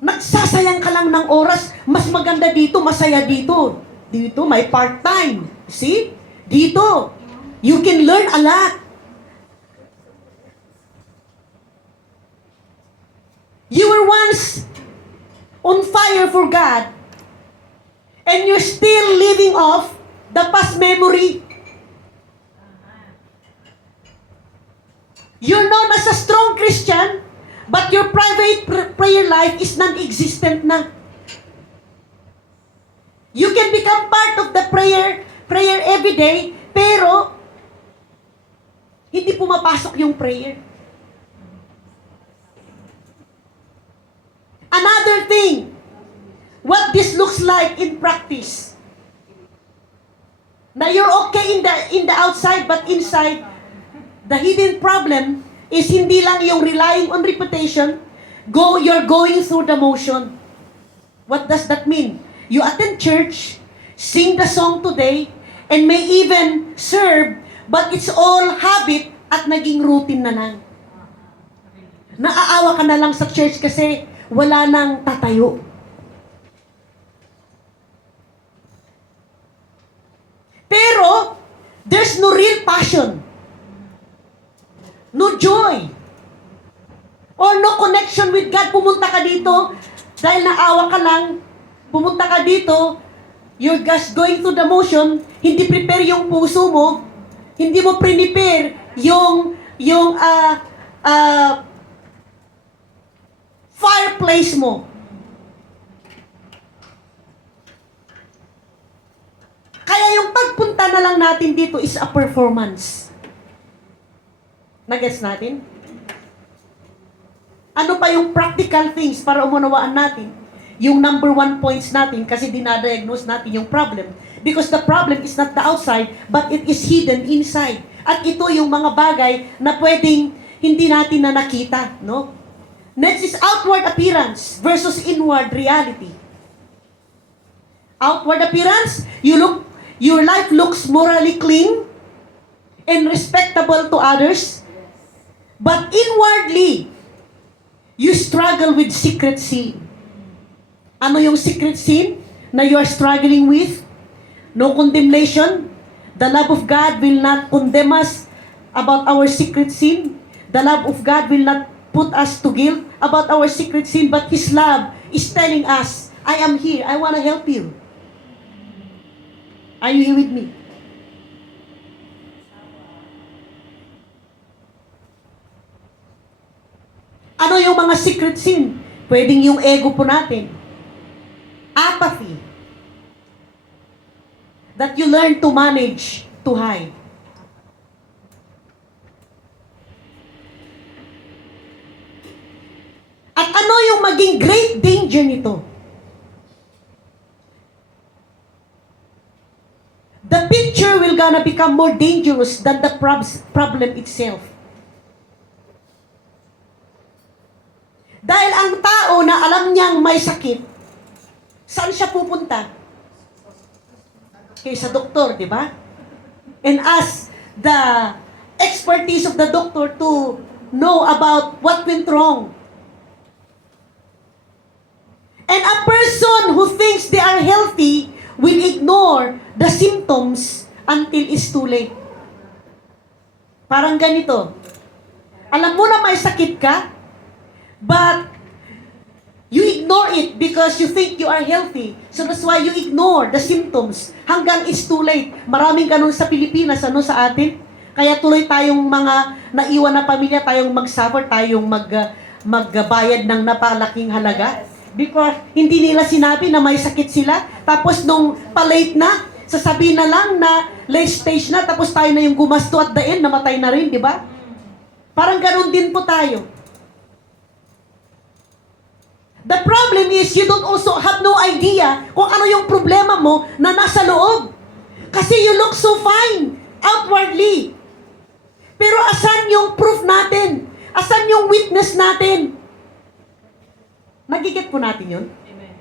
Nagsasayang ka lang ng oras. Mas maganda dito, masaya dito. Dito, may part-time. See? Dito, you can learn a lot. You were once on fire for God, and you're still living off the past memory. You're known as a strong Christian, but your private prayer life is non-existent na. You can become part of the prayer every day, pero hindi pumapasok yung prayer. Another thing, what this looks like in practice. Now you're okay in the outside, but inside, the hidden problem is hindi lang yung relying on reputation, you're going through the motion. What does that mean? You attend church, sing the song today, and may even serve, but it's all habit at naging routine na lang. Naaawa ka na lang sa church kasi wala nang tatayo. Pero, there's no real passion. No joy. Or no connection with God. Pumunta ka dito, dahil naawa ka lang, pumunta ka dito, you're just going through the motion, hindi prepare yung puso mo, hindi mo prepare yung fireplace mo. Kaya yung pagpunta na lang natin dito is a performance. Nagets natin? Ano pa yung practical things para umunawaan natin? Yung number 1 points natin kasi dinadiagnose natin yung problem. Because the problem is not the outside, but it is hidden inside. At ito yung mga bagay na pwedeng hindi natin na nakita, no? Next is outward appearance versus inward reality. Outward appearance, your life looks morally clean, and respectable to others, but inwardly, you struggle with secret sin. Ano yung secret sin na you are struggling with? No condemnation. The love of God will not condemn us about our secret sin. The love of God will not put us to guilt about our secret sin, but His love is telling us, I am here, I want to help you. Are you here with me? Ano yung mga secret sin? Pwedeng yung ego po natin. Apathy. That you learn to manage, to hide. At ano yung maging great danger nito? The picture will gonna become more dangerous than the problem itself. Dahil ang tao na alam niyang may sakit, saan siya pupunta? Sa doktor, di ba? And ask the expertise of the doctor to know about what went wrong. And a person who thinks they are healthy will ignore the symptoms until it's too late. Parang ganito. Alam mo na may sakit ka, but you ignore it because you think you are healthy. So that's why you ignore the symptoms hanggang it's too late. Maraming ganun sa Pilipinas, sa atin. Kaya tuloy tayong mga naiwan na pamilya, tayong mag-suffer, tayong magbayad ng napalaking halaga. Because hindi nila sinabi na may sakit sila. Tapos nung palate na, sasabihin na lang na late stage na, tapos tayo na yung gumasto at the end, namatay na rin, di ba? Parang ganun din po tayo. The problem is, you don't also have no idea kung ano yung problema mo na nasa loob. Kasi you look so fine outwardly. Pero asan yung proof natin? Asan yung witness natin? Nagigit po natin yun? Amen.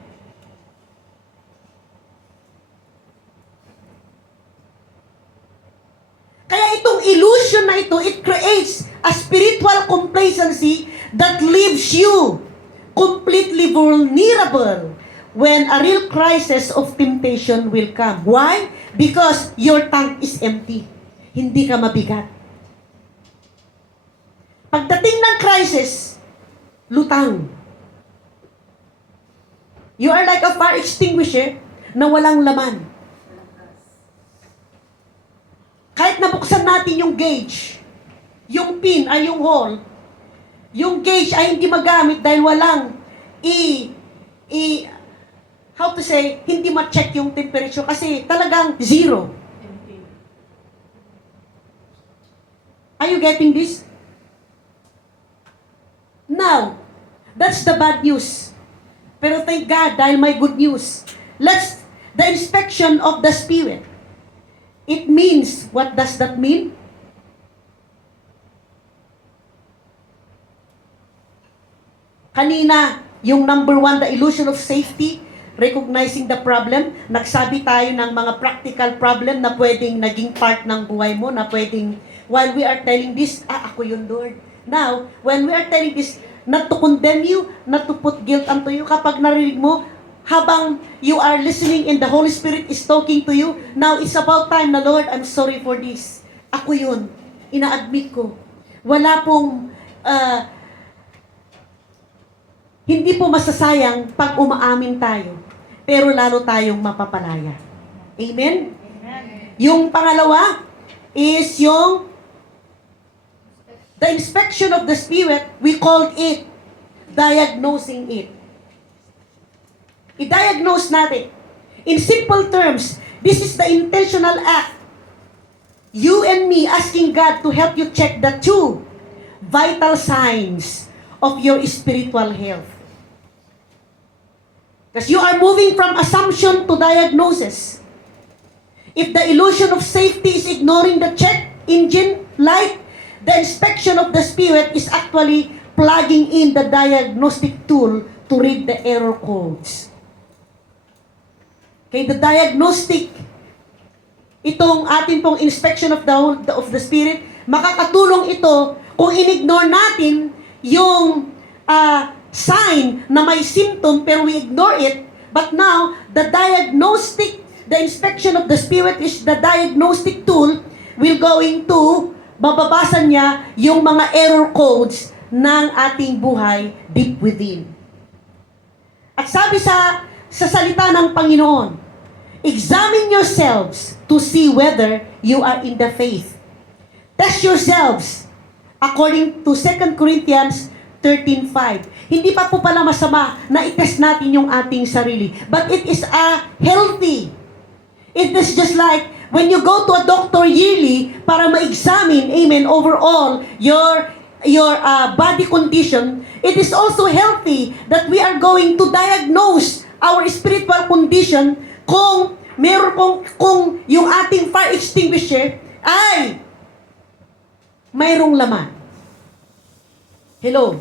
Kaya itong illusion na ito, it creates a spiritual complacency that leaves you completely vulnerable when a real crisis of temptation will come. Why? Because your tank is empty. Hindi ka mabigat. Pagdating ng crisis, lutang. You are like a fire extinguisher na walang laman. Kahit nabuksan natin yung gauge, yung pin ay yung hole, yung gauge ay hindi magamit dahil walang how to say, hindi ma-check yung temperature kasi talagang zero. Empty. Are you getting this? Now, that's the bad news. Pero thank God, dahil may good news. The inspection of the Spirit. It means, what does that mean? Kanina, yung number one, the illusion of safety, recognizing the problem. Nagsabi tayo ng mga practical problem na pwedeng naging part ng buhay mo, na pwedeng, while we are telling this, ako yun, Lord. Now, when we are telling this, not to condemn you, not to put guilt onto you, kapag narinig mo, habang you are listening and the Holy Spirit is talking to you, now it's about time na, Lord, I'm sorry for this. Ako yun. Ina-admit ko. Wala pong, hindi po masasayang pag umaamin tayo, pero lalo tayong mapapalaya. Amen? Amen. Yung pangalawa is yung the inspection of the Spirit, we called it diagnosing it. I-diagnose natin. In simple terms, this is the intentional act. You and me asking God to help you check the two vital signs of your spiritual health. Because you are moving from assumption to diagnosis. If the illusion of safety is ignoring the check engine light, the inspection of the Spirit is actually plugging in the diagnostic tool to read the error codes. Okay, the diagnostic itong ating pong inspection of the Spirit, makakatulong ito kung inignore natin yung sign na may symptom pero we ignore it. But now, the inspection of the Spirit is the diagnostic tool will going to mababasa niya yung mga error codes ng ating buhay deep within. At sabi sa salita ng Panginoon, examine yourselves to see whether you are in the faith. Test yourselves according to 2 Corinthians 13:5. Hindi pa po pala masama na i-test natin yung ating sarili. But it is healthy. It is just like when you go to a doctor yearly para ma-examine, amen, overall your body condition, it is also healthy that we are going to diagnose our spiritual condition kung kung yung ating fire extinguisher ay mayroong laman. Hello?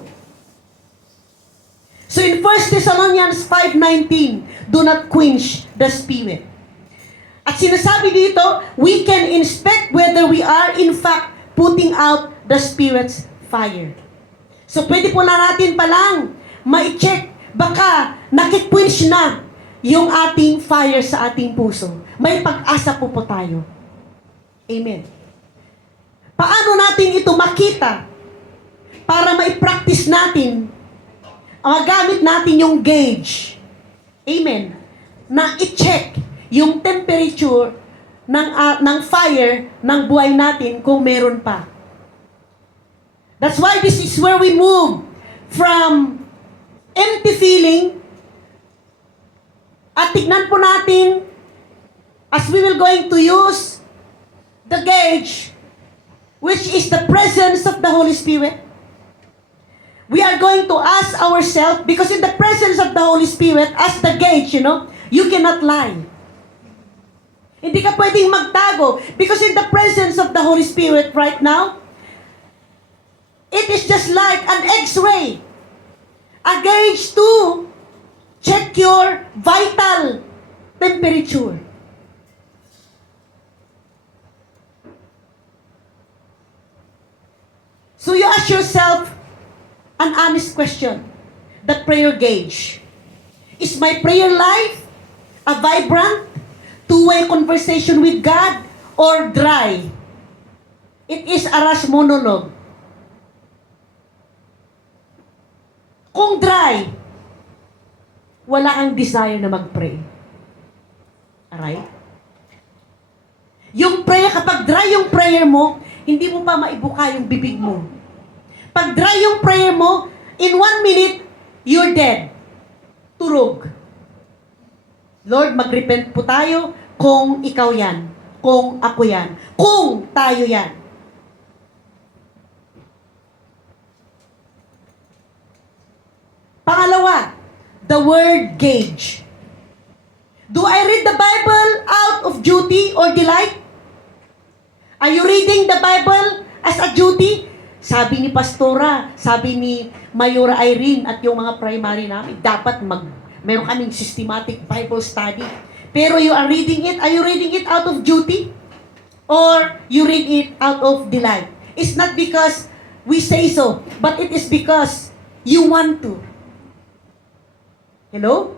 So in 1 Thessalonians 5:19, do not quench the spirit. At sinasabi dito, we can inspect whether we are in fact putting out the Spirit's fire. So pwede po na natin palang ma-check, baka nakikwench na yung ating fire sa ating puso. May pag-asa po tayo. Amen. Paano natin ito makita para ma-practice natin, magamit natin yung gauge, amen, na i-check yung temperature ng fire ng buhay natin kung meron pa. That's why this is where we move from empty feeling at tignan po natin as we will going to use the gauge which is the presence of the Holy Spirit. We are going to ask ourselves, because in the presence of the Holy Spirit, as the gauge, you cannot lie. Hindi ka pwedeng magtago. Because in the presence of the Holy Spirit right now, it is just like an X-ray. A gauge to check your vital temperature. So you ask yourself an honest question. The prayer gauge. Is my prayer life a vibrant, two-way conversation with God or dry? It is a rush monologue. Kung dry, wala kang desire na mag-pray. Alright? Yung prayer, kapag dry yung prayer mo, hindi mo pa maibuka yung bibig mo. Pag dry yung prayer mo, in 1 minute, you're dead. Turog. Lord, mag-repent po tayo kung ikaw yan, kung ako yan, kung tayo yan. Pangalawa, the word gauge. Do I read the Bible out of duty or delight? Are you reading the Bible as a duty? Sabi ni Pastora, sabi ni Mayora Irene at yung mga primary namin, dapat meron kaming systematic Bible study. Pero you are reading it, are you reading it out of duty? Or you read it out of delight? It's not because we say so, but it is because you want to. Hello?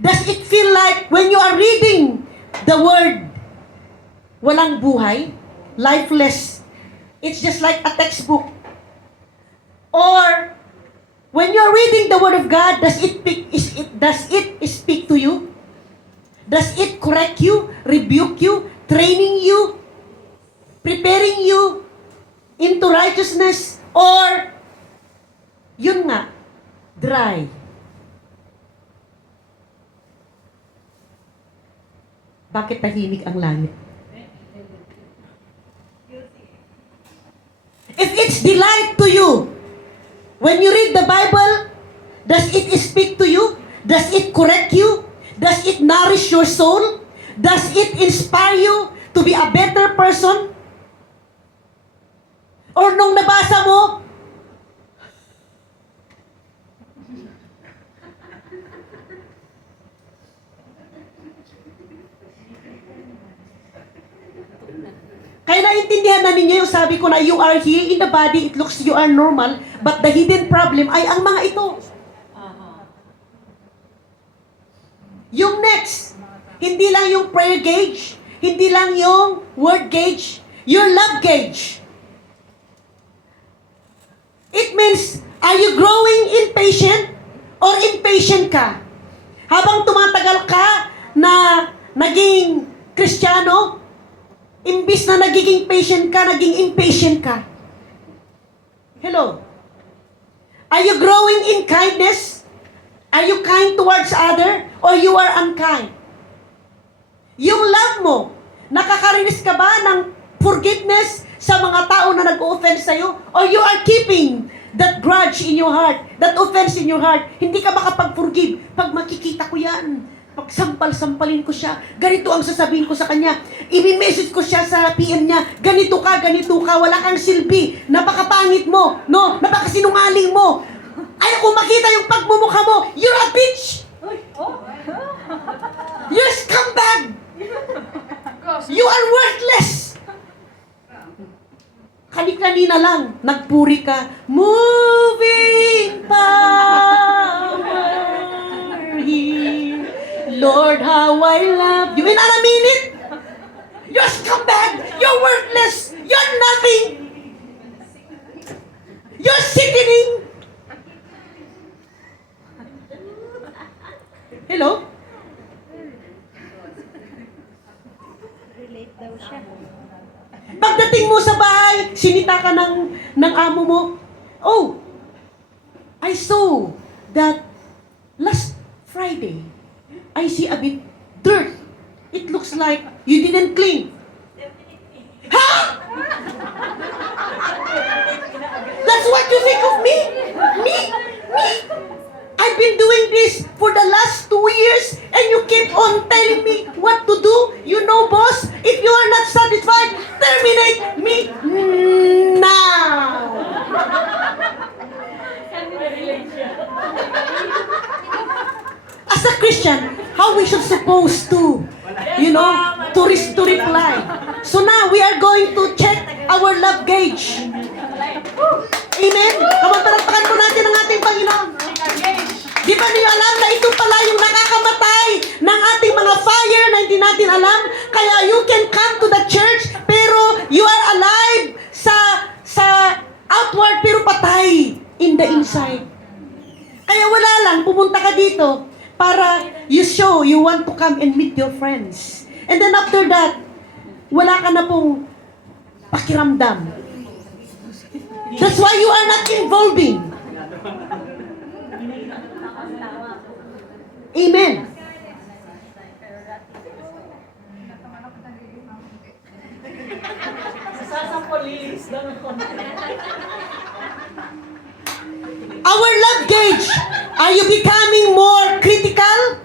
Does it feel like when you are reading the Word, walang buhay, lifeless? It's just like a textbook. Or when you're reading the Word of God, does it speak to you? Does it correct you, rebuke you, training you, preparing you into righteousness? Or yun nga, dry? Bakit tahimik ang langit? If it's delight to you, when you read the Bible, does it speak to you? Does it correct you? Does it nourish your soul? Does it inspire you to be a better person? Or nung nabasa mo, Kaya naintindihan na ninyo yung sabi ko na you are here in the body, it looks you are normal, but the hidden problem ay ang mga ito. Yung next, hindi lang yung prayer gauge, hindi lang yung word gauge, your love gauge. It means, are you growing impatient or impatient ka? Habang tumatagal ka na naging Kristiyano, imbis na nagiging patient ka, naging impatient ka. Hello? Are you growing in kindness? Are you kind towards other? Or you are unkind? Yung love mo, nakakarinis ka ba ng forgiveness sa mga tao na nag-o-offense sa'yo? Or you are keeping that grudge in your heart, that offense in your heart? Hindi ka makapag-forgive. Pag makikita ko yan, pag sampal-sampalin ko siya, ganito ang sasabihin ko sa kanya. I-message ko siya sa PM niya, ganito ka, wala kang silbi, napakapangit mo, no? Napakasinungaling mo. Ayaw ko makita yung pagmumukha mo. You're a bitch! You're a scumbag! You are worthless! Kanina lang, nagpuri ka, moving power here. Lord, how I love you. In a minute, you're a scumbag. You're worthless. You're nothing. You're sickening. Hello? Relate daw siya. Pagdating mo sa bahay, sinita ka ng amo mo. Oh, I saw that last Friday, I see a bit dirt. It looks like you didn't clean. Ha? That's what you think of me? Me? I've been doing this for the last 2 years and you keep on telling me what to do. You know, boss, if you are not satisfied, terminate me now. As a Christian, how we should supposed to, to reply. So now we are going to check our love gauge. Amen? Kamantalakpakan po natin ang ating Panginoon. Di ba niyo alam na ito pala yung nakakamatay ng ating mga fire na hindi natin alam? Kaya you can come to the church, pero you are alive sa outward, pero patay in the inside. Kaya wala lang, pumunta ka dito para you show you want to come and meet your friends. And then after that, wala ka na pong pakiramdam. That's why you are not involving. Amen. Our love gauge, are you becoming more critical?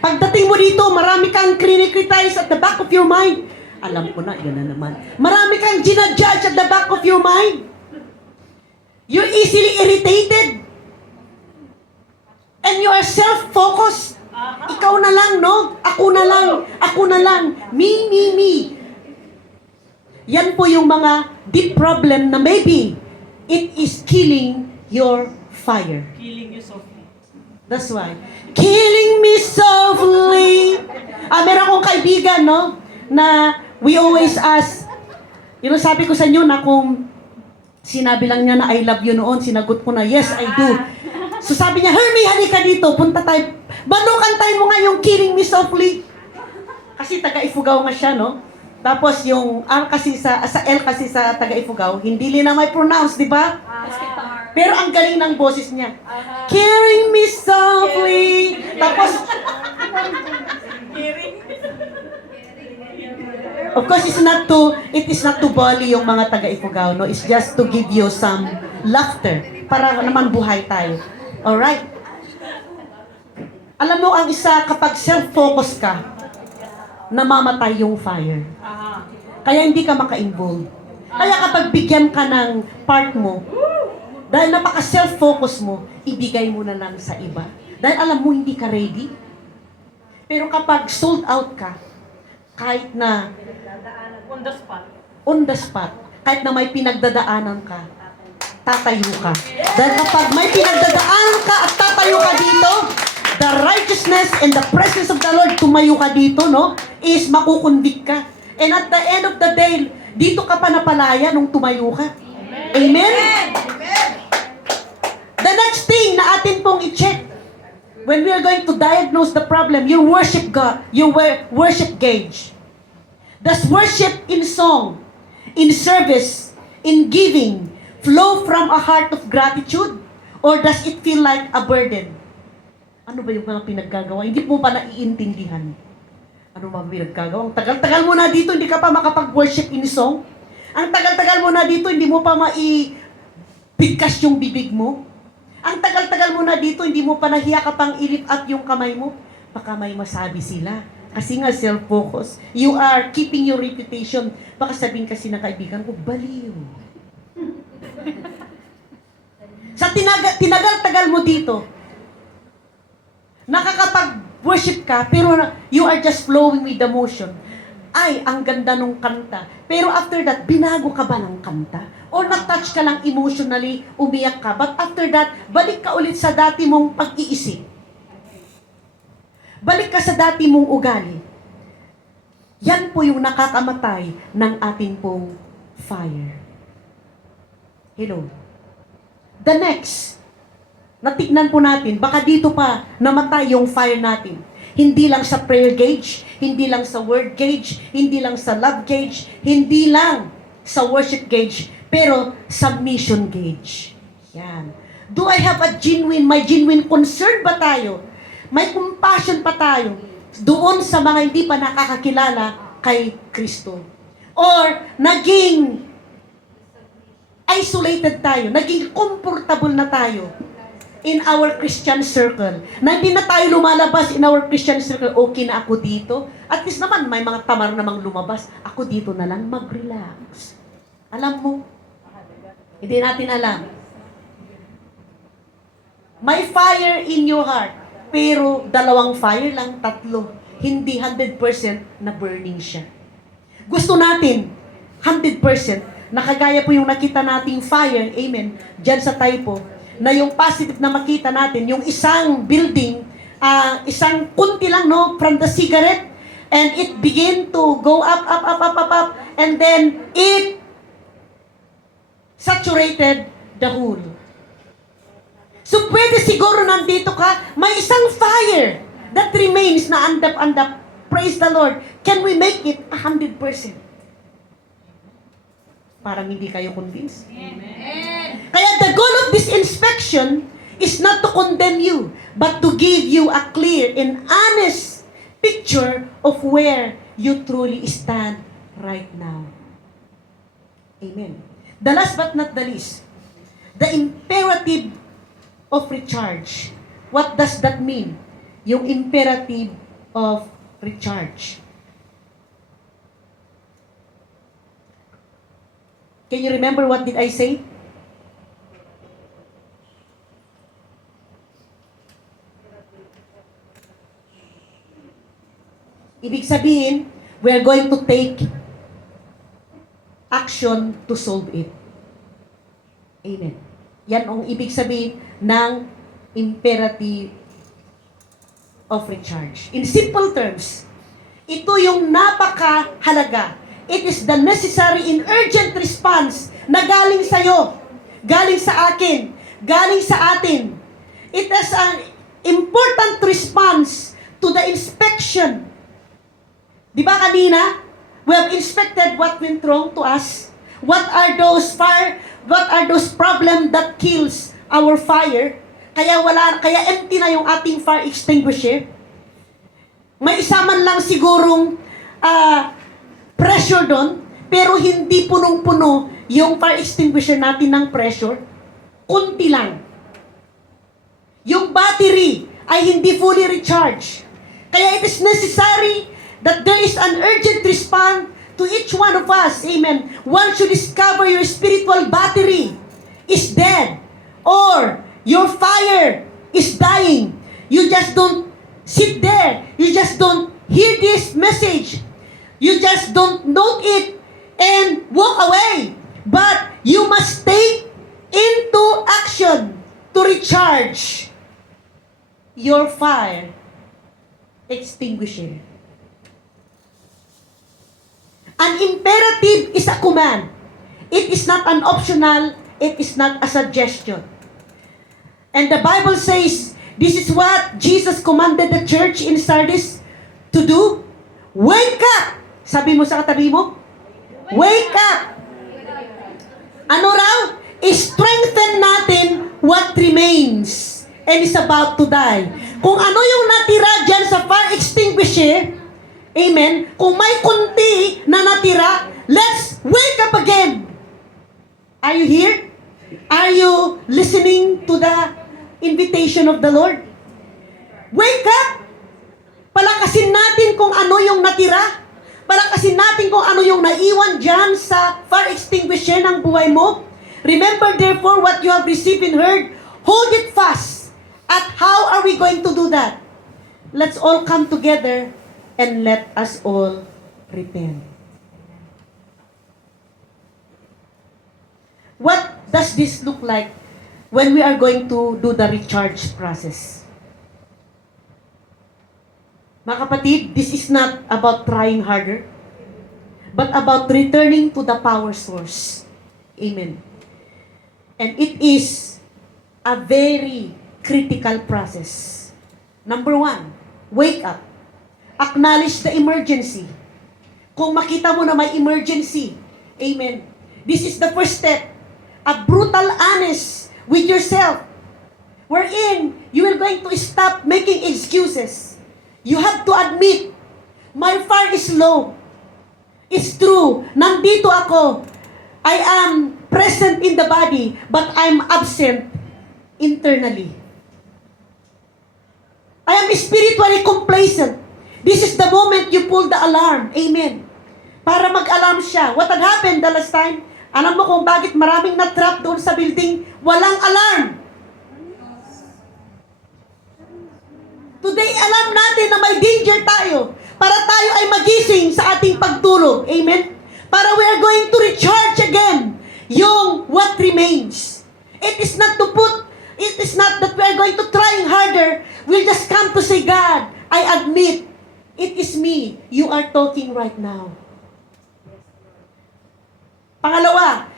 Pagdating mo dito, marami kang criticize at the back of your mind. Alam ko na, yan na naman. Marami kang ginajudge at the back of your mind. You're easily irritated. And you are self-focused. Ikaw na lang, no? Ako na lang. Me. Yan po yung mga deep problem na maybe it is killing your fire. Killing you softly. That's why. Killing me softly. Meron akong kaibigan, no? Na we always ask, sabi ko sa inyo na kung sinabi lang niya na I love you noon, sinagot ko na, yes, I do. So sabi niya, Hermie, halika dito, punta tayo. Banukan tayo mo nga yung Killing Me Softly. Kasi taga-Ifugao nga siya, no? Tapos yung R kasi sa L kasi sa taga-Ifugao, hindi nila may pronounce, di ba? Pero ang galing ng boses niya. Killing me softly. Tapos, of course, it is not to bully yung mga taga-Ifugao, no? It's just to give you some laughter para naman buhay tayo. Alright? Alam mo, ang isa, kapag self-focus ka, namamatay yung fire. Kaya hindi ka maka-involve. Kaya kapag bigyan ka ng part mo, dahil napaka-self-focus mo, ibigay mo na lang sa iba. Dahil alam mo, hindi ka ready. Pero kapag sold out ka, kahit na On the spot. on the spot, kahit na may pinagdadaanan ka, tatayo ka. Dahil kapag may pinagdadaanan ka at tatayo ka dito, the righteousness and the presence of the Lord, tumayo ka dito, no? Is makukundik ka. And at the end of the day, dito ka pa napalaya nung tumayo ka. Amen? The next thing na atin pong i-check, when we are going to diagnose the problem, your worship God, your worship gauge. Does worship in song, in service, in giving, flow from a heart of gratitude? Or does it feel like a burden? Ano ba yung mga pinaggagawa? Hindi mo pa naiintindihan. Ano ba pinaggagawa? Ang tagal-tagal mo na dito, hindi ka pa makapag-worship in song. Ang tagal-tagal mo na dito, hindi mo pa maibigkas yung bibig mo. Ang tagal-tagal mo na dito, hindi mo pa nahiya ka pang i-lift up yung kamay mo. Baka may masabi sila. Kasi nga self-focus. You are keeping your reputation. Baka sabihin kasi ng kaibigan ko, baliw. Sa tinagal-tagal mo dito, nakakapag-worship ka, pero you are just flowing with the motion. Ay, ang ganda nung kanta. Pero after that, binago ka ba ng kanta? O na-touch ka lang emotionally, umiyak ka. But after that, balik ka ulit sa dati mong pag-iisip. Balik ka sa dati mong ugali. Yan po yung nakakamatay ng ating pong fire. Hello. The next, natignan po natin, baka dito pa namatay yung fire natin. Hindi lang sa prayer gauge, hindi lang sa word gauge, hindi lang sa love gauge, hindi lang sa worship gauge, pero submission gauge. Yan. Do I have may genuine concern ba tayo? May compassion pa tayo doon sa mga hindi pa nakakakilala kay Kristo? Or naging isolated tayo, naging comfortable na tayo in our Christian circle. Na hindi na tayo lumalabas in our Christian circle, okay na ako dito. At least naman, may mga tamar namang lumabas. Ako dito na lang mag-relax. Alam mo, hindi natin alam. May fire in your heart, pero dalawang fire lang, tatlo. Hindi 100% na burning siya. Gusto natin, 100%, nakagaya po yung nakita nating fire, amen, dyan sa typo, na yung positive na makita natin, yung isang building, isang kunti lang, no, from the cigarette, and it begin to go up, and then it saturated the whole. So pwede siguro nandito ka, may isang fire that remains na andap. Praise the Lord. Can we make it 100%? Parang hindi kayo convinced. Amen. Kaya the goal of this inspection is not to condemn you, but to give you a clear and honest picture of where you truly stand right now. Amen. The last but not the least, the imperative of recharge. What does that mean? Yung imperative of recharge. Can you remember what did I say? Ibig sabihin, we are going to take action to solve it. Amen. Yan ang ibig sabihin ng imperative of recharge. In simple terms, ito yung napakahalaga. It is the necessary and urgent response na galing sa'yo, galing sa akin, galing sa atin. It is an important response to the inspection. Di ba kanina, we have inspected what went wrong to us. What are those problems that kills our fire? Kaya empty na yung ating fire extinguisher. May isa man lang sigurong pressure doon, pero hindi punong-puno yung fire extinguisher natin ng pressure. Kunti lang. Yung battery ay hindi fully recharged. Kaya it is necessary that there is an urgent response to each one of us. Amen. Once you discover your spiritual battery is dead, or your fire is dying, you just don't sit there. You just don't hear this message. You just don't note it and walk away. But you must take into action to recharge your fire extinguisher. An imperative is a command. It is not an optional, it is not a suggestion. And the Bible says, this is what Jesus commanded the church in Sardis to do. Wake up! Sabi mo sa katabi mo, wake up! Ano raw? Strengthen natin what remains and is about to die. Kung ano yung natira dyan sa fire extinguisher, amen, kung may kunti na natira, let's wake up again. Are you here? Are you listening to the invitation of the Lord? Wake up! Palakasin natin kung ano yung natira. Palakasin natin kung ano yung naiwan dyan sa fire extinguisher ng buhay mo. Remember therefore what you have received and heard. Hold it fast. At how are we going to do that? Let's all come together and let us all repent. What does this look like when we are going to do the recharge process? Mga kapatid, this is not about trying harder, but about returning to the power source. Amen. And it is a very critical process. Number 1, wake up. Acknowledge the emergency. Kung makita mo na may emergency, amen, this is the first step. A brutal honest with yourself, wherein you are going to stop making excuses. You have to admit, my fire is low. It's true, nandito ako. I am present in the body, but I'm absent internally. I am spiritually complacent. This is the moment you pull the alarm. Amen. Para mag-alarm siya. What had happened the last time? Alam mo kung bakit maraming na-trap doon sa building? Walang alarm. Today, alam natin na may danger tayo. Para tayo ay magising sa ating pagtulog. Amen? Para we are going to recharge again yung what remains. It is not that we are going to trying harder. We'll just come to say, God, I admit, it is me. You are talking right now. Pangalawa,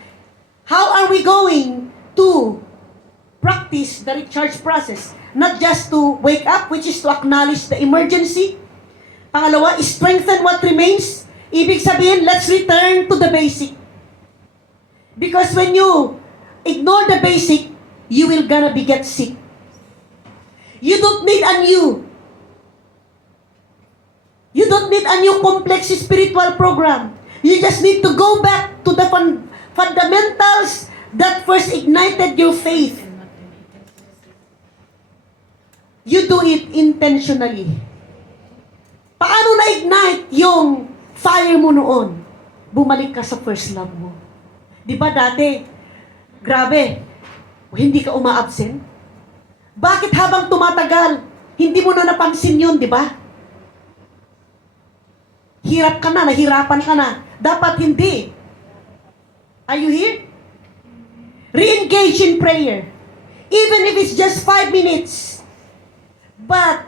how are we going to practice the recharge process? Not just to wake up, which is to acknowledge the emergency. Pangalawa, strengthen what remains. Ibig sabihin, let's return to the basic. Because when you ignore the basic, you will gonna be get sick. You don't need a new complex spiritual program. You just need to go back to the fundamentals that first ignited your faith. You do it intentionally. Paano na-ignite yung fire mo noon? Bumalik ka sa first love mo. Di ba dati, grabe, hindi ka uma-absent? Bakit habang tumatagal, hindi mo na napansin yun, di ba? Hirap ka na, nahirapan ka na. Dapat hindi. Are you here? Re-engage in prayer. Even if it's just 5 minutes. But,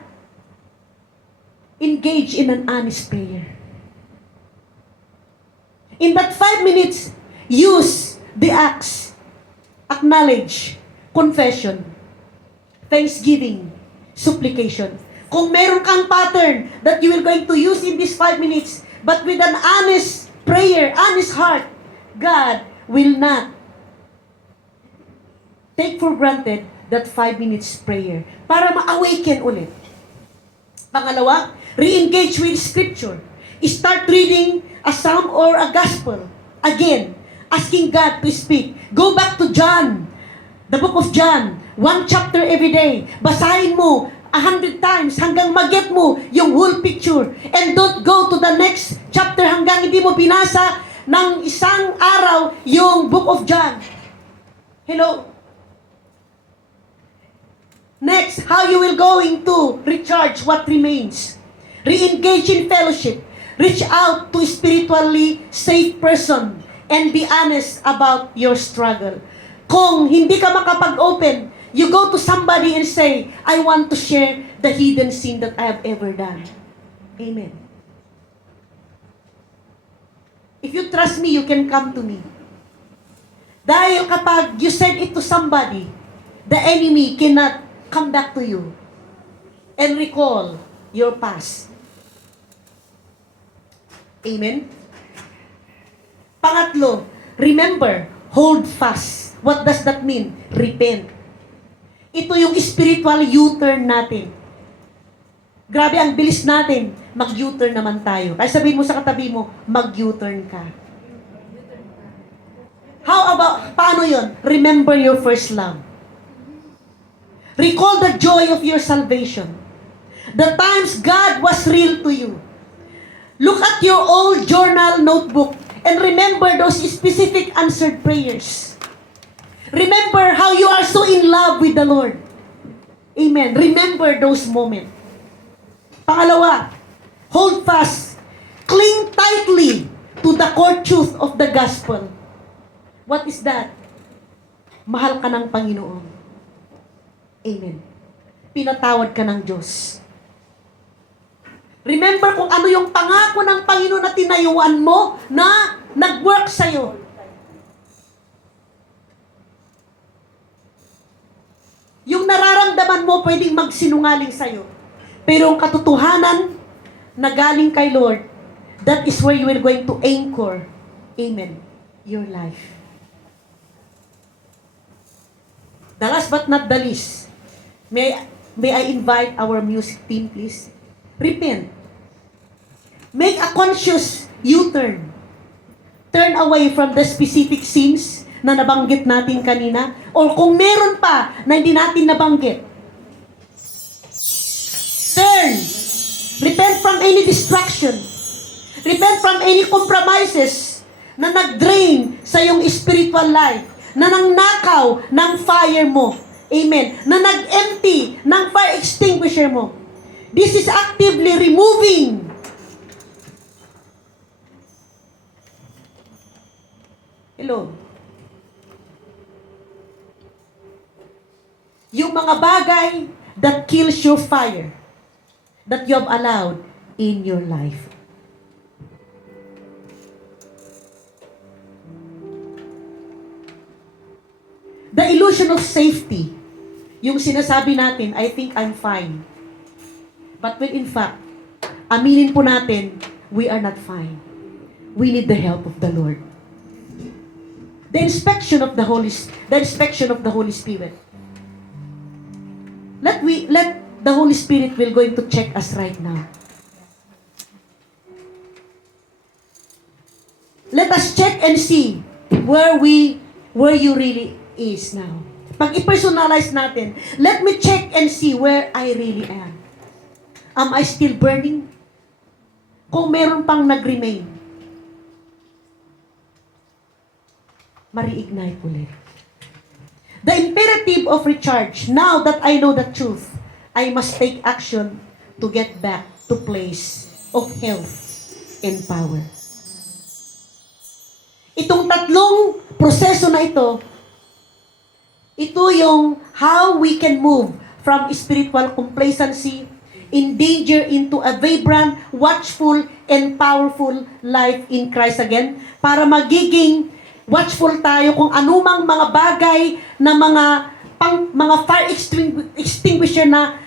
engage in an honest prayer. In that 5 minutes, use the acts. Acknowledge, confession, thanksgiving, supplication. Kung meron kang pattern that you are going to use in these 5 minutes, but with an honest prayer, honest heart, God will not take for granted that 5 minutes prayer para ma-awaken ulit. Pangalawa, re-engage with Scripture. Start reading a psalm or a gospel. Again, asking God to speak. Go back to John, the book of John, 1 chapter every day. Basahin mo 100 times hanggang mag-get mo yung whole picture. And don't go to the next chapter hanggang hindi mo binasa ng isang araw yung book of John. Hello? Next, how you will going to recharge what remains. Re-engage in fellowship. Reach out to spiritually safe person and be honest about your struggle. Kung hindi ka makapag-open, you go to somebody and say, I want to share the hidden sin that I have ever done. Amen. If you trust me, you can come to me. Dahil kapag you said it to somebody, the enemy cannot come back to you and recall your past. Amen? Pangatlo, remember, hold fast. What does that mean? Repent. Ito yung spiritual U-turn natin. Grabe, ang bilis natin. Mag-U-turn naman tayo. Kaya sabihin mo sa katabi mo, mag-U-turn ka. How about, paano yon? Remember your first love. Recall the joy of your salvation. The times God was real to you. Look at your old journal notebook and remember those specific answered prayers. Remember how you are so in love with the Lord. Amen. Remember those moments. Pangalawa, hold fast. Cling tightly to the core truth of the gospel. What is that? Mahal ka ng Panginoon. Amen. Pinatawad ka ng Diyos. Remember kung ano yung pangako ng Panginoon na tinayuan mo na nag-work sa'yo. Yung nararamdaman mo pwedeng magsinungaling sa'yo. Pero ang katotohanan na galing kay Lord, that is where you are going to anchor, amen, your life. The last but not the least, may I invite our music team, please? Repent. Make a conscious U-turn. Turn away from the specific sins na nabanggit natin kanina, or kung meron pa na hindi natin nabanggit. Turn. Repent from any distraction. Repent from any compromises na nag-drain sa iyong spiritual life, na nangnakaw ng fire mo. Amen. Na nag-empty ng fire extinguisher mo. This is actively removing yung mga bagay that kills your fire that you have allowed in your life. The illusion of safety. Yung sinasabi natin, I think I'm fine. But when in fact, aminin po natin, we are not fine. We need the help of the Lord. The inspection of the Holy Spirit. Let the Holy Spirit will going to check us right now. Let us check and see where you really is now. Pag i-personalize natin, let me check and see where I really am. Am I still burning? Kung meron pang nag-remain, ma-reignite ulit. The imperative of recharge. Now that I know the truth, I must take action to get back to place of health and power. Itong tatlong proseso na ito yung how we can move from spiritual complacency in danger into a vibrant, watchful, and powerful life in Christ again, para magiging watchful tayo kung anumang mga bagay na mga fire extinguisher na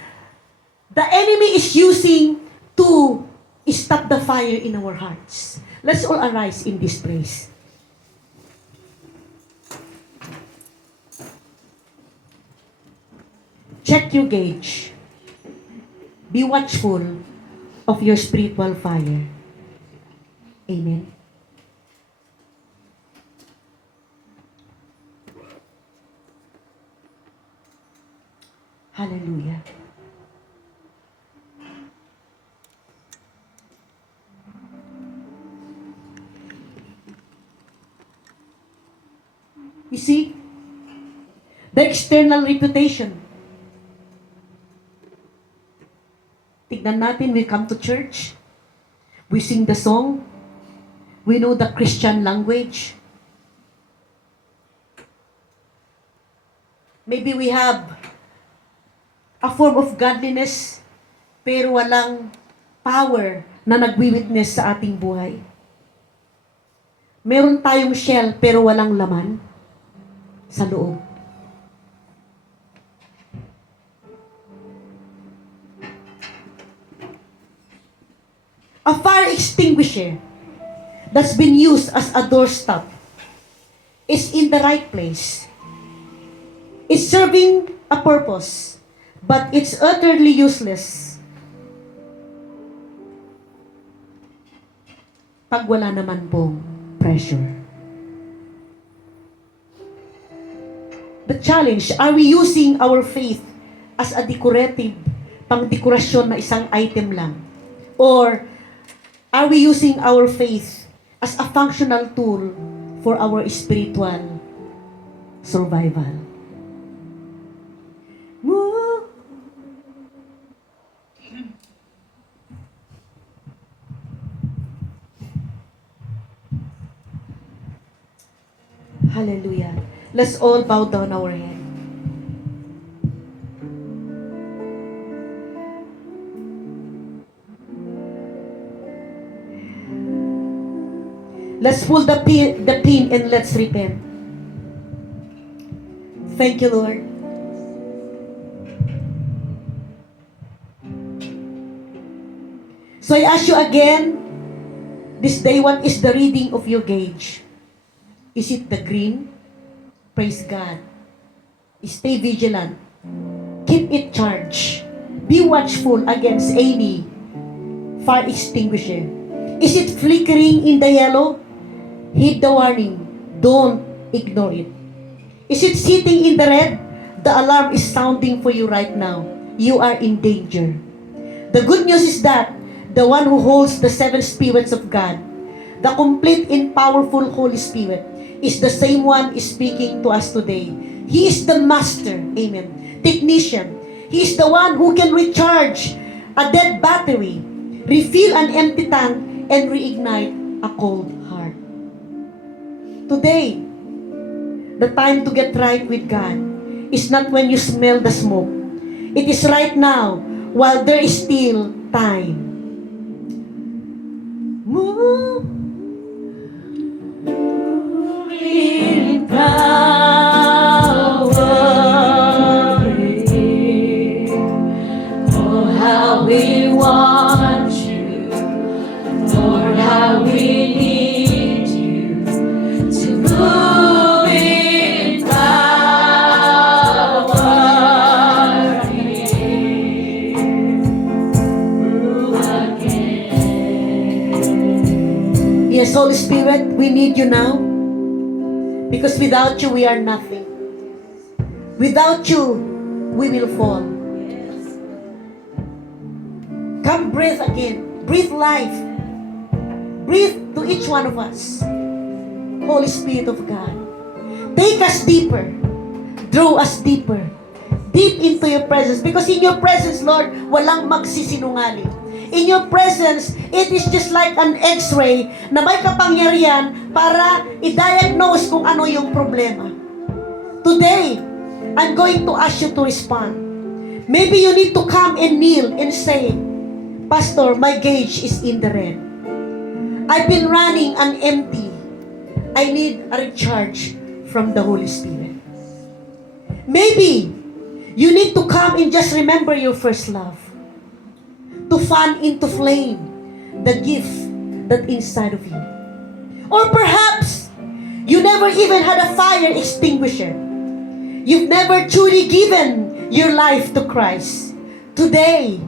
the enemy is using to stop the fire in our hearts. Let's all arise in this place. Check your gauge. Be watchful of your spiritual fire. Amen. Hallelujah. You see, the external reputation. Tignan natin, we come to church. We sing the song. We know the Christian language. Maybe we have a form of godliness, pero walang power na nagwi-witness sa ating buhay. Meron tayong shell, pero walang laman sa loob. A fire extinguisher that's been used as a doorstop is in the right place. It's serving a purpose, but it's utterly useless pag wala naman pong pressure. The challenge, are we using our faith as a decorative, pang-dekorasyon na isang item lang? Or are we using our faith as a functional tool for our spiritual survival? Woo! Hallelujah. Let's all bow down our head. Let's pull the pin and let's repent. Thank you, Lord. So I ask you again, this day, what is the reading of your gauge? Is it the green? Praise God. Stay vigilant. Keep it charged. Be watchful against any fire extinguisher. Is it flickering in the yellow? Heed the warning. Don't ignore it. Is it sitting in the red? The alarm is sounding for you right now. You are in danger. The good news is that the one who holds the seven spirits of God, the complete and powerful Holy Spirit, is the same one speaking to us today. He is the master, amen, technician. He is the one who can recharge a dead battery, refill an empty tank, and reignite a cold heart. Today, the time to get right with God is not when you smell the smoke. It is right now, while there is still time. Move in power. Oh, how we want you. Lord, how we need you to move in power. Move again. Yes, Holy Spirit, we need you now. Because without you, we are nothing. Without you, we will fall. Come breathe again. Breathe life. Breathe to each one of us. Holy Spirit of God. Take us deeper. Draw us deeper. Deep into your presence. Because in your presence, Lord, walang magsisinungaling. In your presence, it is just like an x-ray na may kapangyarihan para i-diagnose kung ano yung problema. Today, I'm going to ask you to respond. Maybe you need to come and kneel and say, Pastor, my gauge is in the red. I've been running on empty. I need a recharge from the Holy Spirit. Maybe you need to come and just remember your first love. To fan into flame the gift that inside of you. Or perhaps you never even had a fire extinguisher. You've never truly given your life to Christ. Today,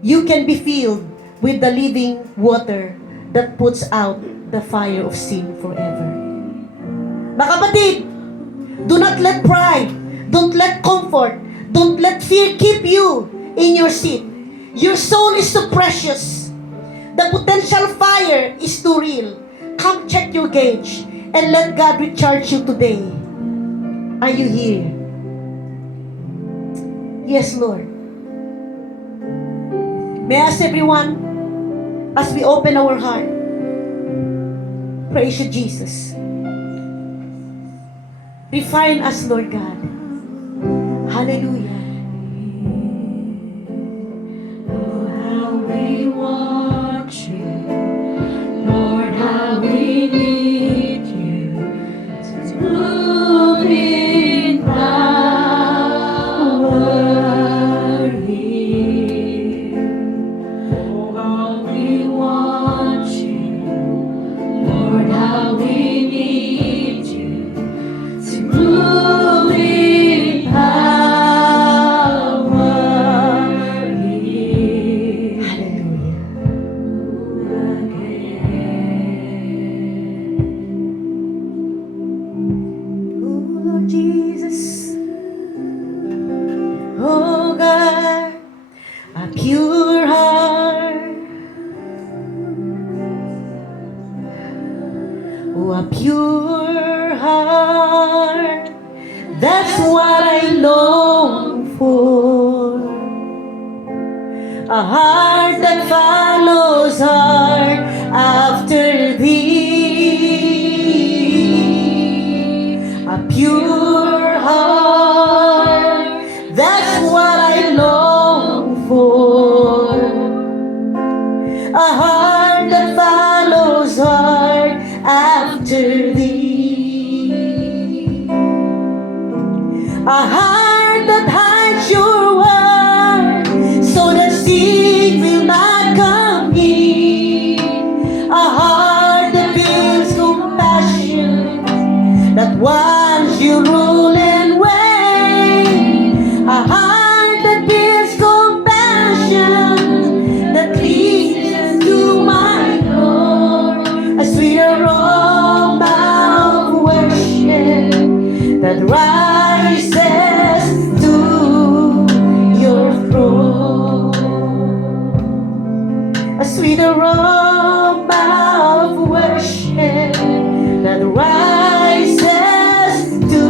you can be filled with the living water that puts out the fire of sin forever. Mga kapatid, do not let pride, don't let comfort, don't let fear keep you in your seat. Your soul is so precious. The potential fire is too real. Come check your gauge and let God recharge you today. Are you here? Yes, Lord. May I ask everyone, as we open our heart. Praise you, Jesus. Refine us, Lord God. Hallelujah. How we want you, Lord, how we need you to move in power here. Oh, how we want you, Lord, how we need you to move in power here. Oh, Lord Jesus. Oh, God, a pure heart. Oh, a pure heart. That's what I long for. A heart that follows hard after thee. A pure heart. That's what I long for. A heart that follows hard after thee. A heart that hides your word so that sin will not come in. A heart that feels compassion that wants you rule and reign. A heart that feels compassion that leads to my Lord. A sweet aroma of worship that rises to your throne. A sweet aroma of worship that rises to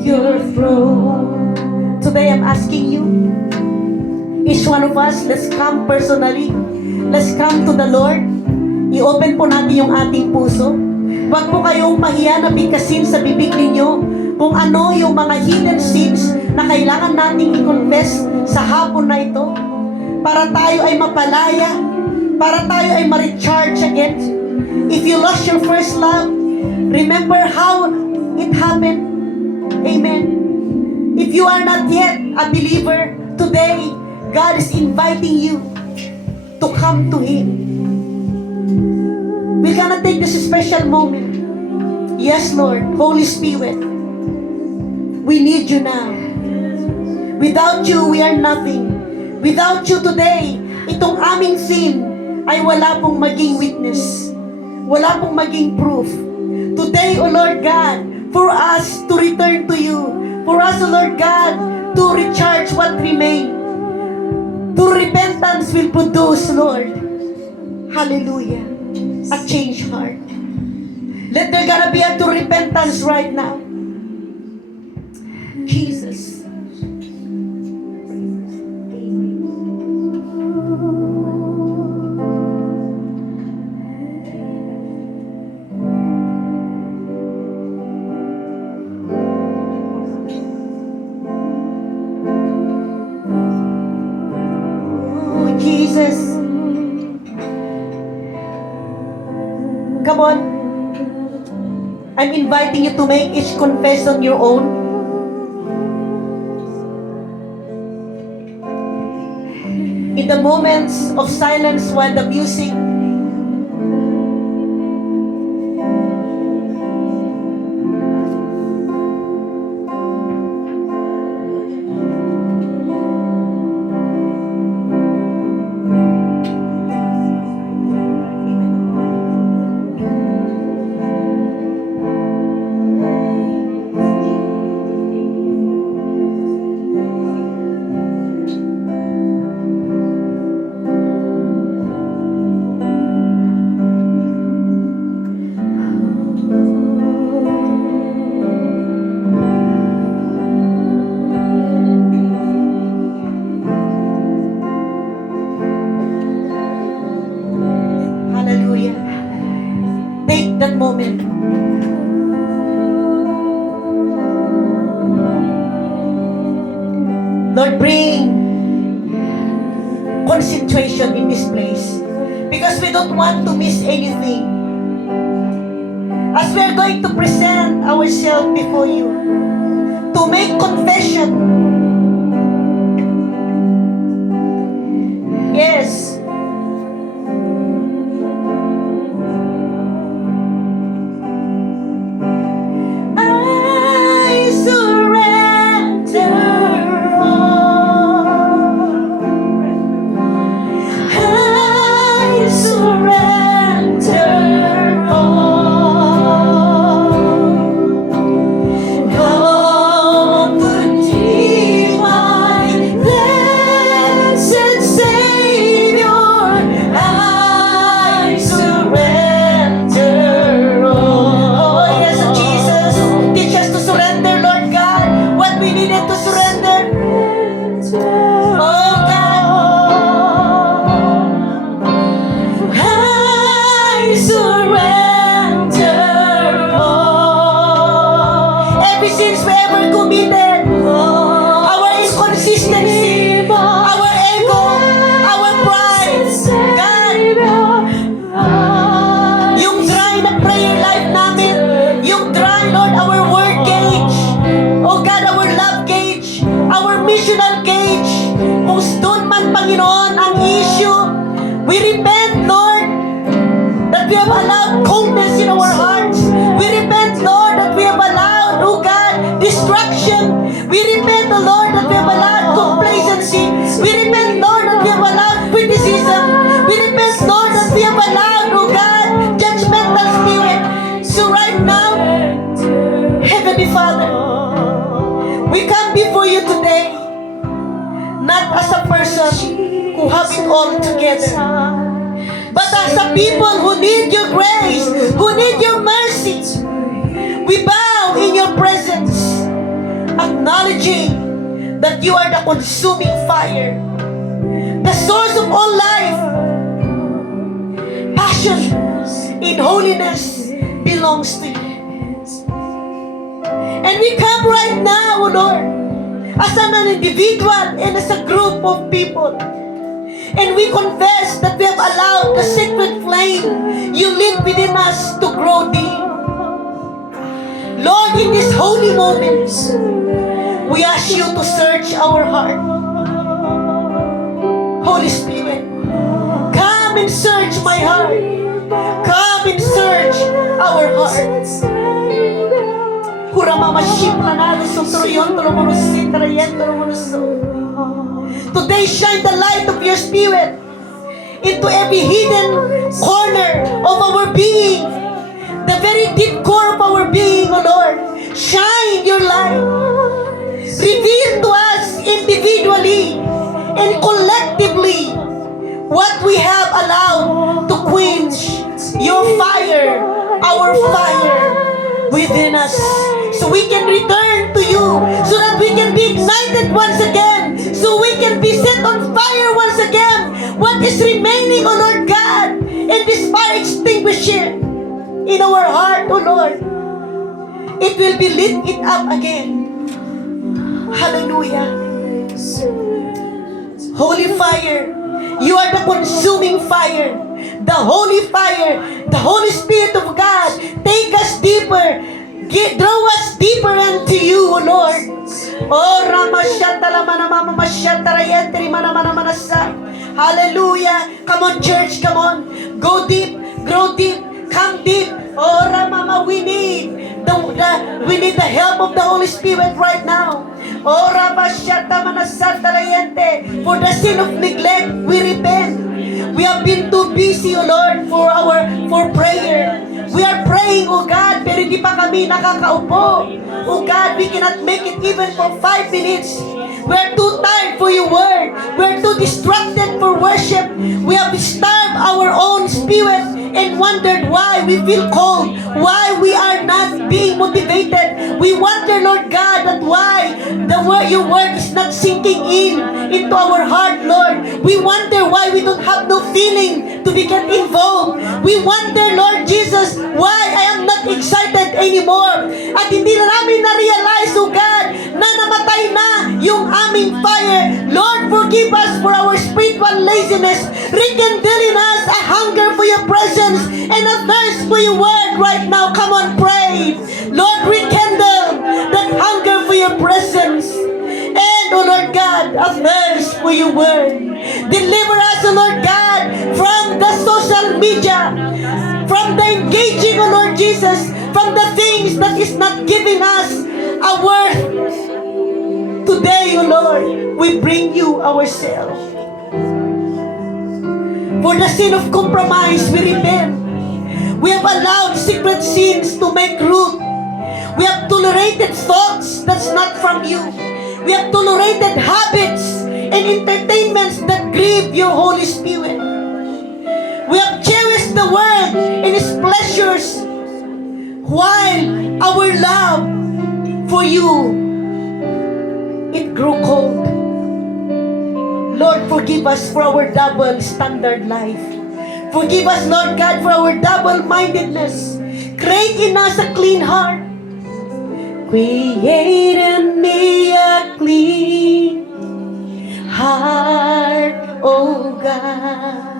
your throne. Today I'm asking you, each one of us, let's come personally. Let's come to the Lord. I-open po natin yung ating puso. Huwag po kayong mahiya na bigkasin sa bibig ninyo kung ano yung mga hidden sins na kailangan nating i-confess sa hapon na ito para tayo ay mapalaya, para tayo ay ma-recharge again. If you lost your first love, remember how it happened. Amen. If you are not yet a believer, today, God is inviting you to come to Him. We're gonna take this special moment. Yes, Lord, Holy Spirit, we need you now. Without you, we are nothing. Without you today, itong aming sin ay wala pong maging witness. Wala pong maging proof. Today, O Lord God, for us to return to you, for us, O Lord God, to recharge what remains. To repentance will produce, Lord. Hallelujah. A changed heart. Let there gonna be a true repentance right now. Jesus. Oh, Jesus. Come on. I'm inviting you to make each confession your own. In the moments of silence while the music Lord, bring concentration in this place. Because we don't want to miss anything. As we are going to present ourselves before you, to make confession. Yes. I surrender all. I surrender all. Lord, the divine, blessed Savior, I surrender all. Oh, yes, Jesus, teach us to surrender, Lord God, what we needed to surrender. Oh, God, I surrender all. Every sins we ever committed, our inconsistency, our ego, our pride, God, yung dry na prayer life namin, yung dry, Lord, our word gauge, oh God, our love gauge, our missional gauge, kung doon man, Panginoon, ang issue, we repent, Lord, that we have allowed coldness in our hearts. We repent, Lord, that we have allowed, oh God, distraction. We repent, oh Lord, that we have allowed complacency. We repent, Lord, that we have allowed criticism. We repent, Lord, that we have allowed, oh God, judgmental spirit. So right now, Heavenly Father, we come before you today, not as a person who have it all together, but as a people who need your grace, who need your mercy. We bow in your presence, acknowledging that you are the consuming fire, the source of all life. Passion in holiness belongs to you. And we come right now, O Lord, as an individual and as a group of people. And we confess that we have allowed the sacred flame you lit within us to grow deep. Lord, in this holy moment, we ask you to search our heart. Holy Spirit, come and search my heart. Come and search our hearts. Today, shine the light of your Spirit into every hidden corner of our being, the very deep core of our being, O Lord. Shine your light. Reveal to us individually and collectively what we have allowed to quench your fire, our fire within us. So we can return to you, so that we can be ignited once again, so we can be set on fire once again. What is remaining, O Lord God, and this fire extinguisher in our heart, O Lord, it will be lit it up again. Hallelujah. Holy fire, you are the consuming fire, the holy fire, the Holy Spirit of God. Take us deeper. Draw us deeper into you, O Lord. Oh, hallelujah. Come on, church, come on. Go deep, grow deep, come deep. Oh, Ramama, we need the help of the Holy Spirit right now. Oh, for the sin of neglect, we repent. We have been too busy, O Lord, for prayer. We are praying, O God, pero hindi pa kami nakakaupo. O God, we cannot make it even for 5 minutes. We are too tired for your word. We are too distracted for worship. We have starved our own spirit and wondered why we feel cold, why we are not being motivated. We wonder, Lord God, that why your word is not sinking into our heart, Lord. We wonder why we don't have no feeling to get involved. We wonder, Lord Jesus, why I am not excited anymore. At hindi na namin na-realize, oh God, na namatay na yung aming aming fire. Lord, forgive us for our spiritual laziness. Rekindle in us a hunger for your presence and a thirst for your word right now. Come on, pray. Lord, rekindle that hunger for your presence. And, O Lord God, a thirst for your word. Deliver us, O Lord God, from the social media, from the engaging, O Lord Jesus, from the things that is not giving us a worth. Today, O Lord, we bring you ourselves. For the sin of compromise, we repent. We have allowed secret sins to make root. We have tolerated thoughts that's not from you. We have tolerated habits and entertainments that grieve your Holy Spirit. We have cherished the world and its pleasures while our love for you, it grew cold. Lord, forgive us for our double standard life. Forgive us, Lord God, for our double-mindedness. Create in us a clean heart. Create in me a clean heart, O God,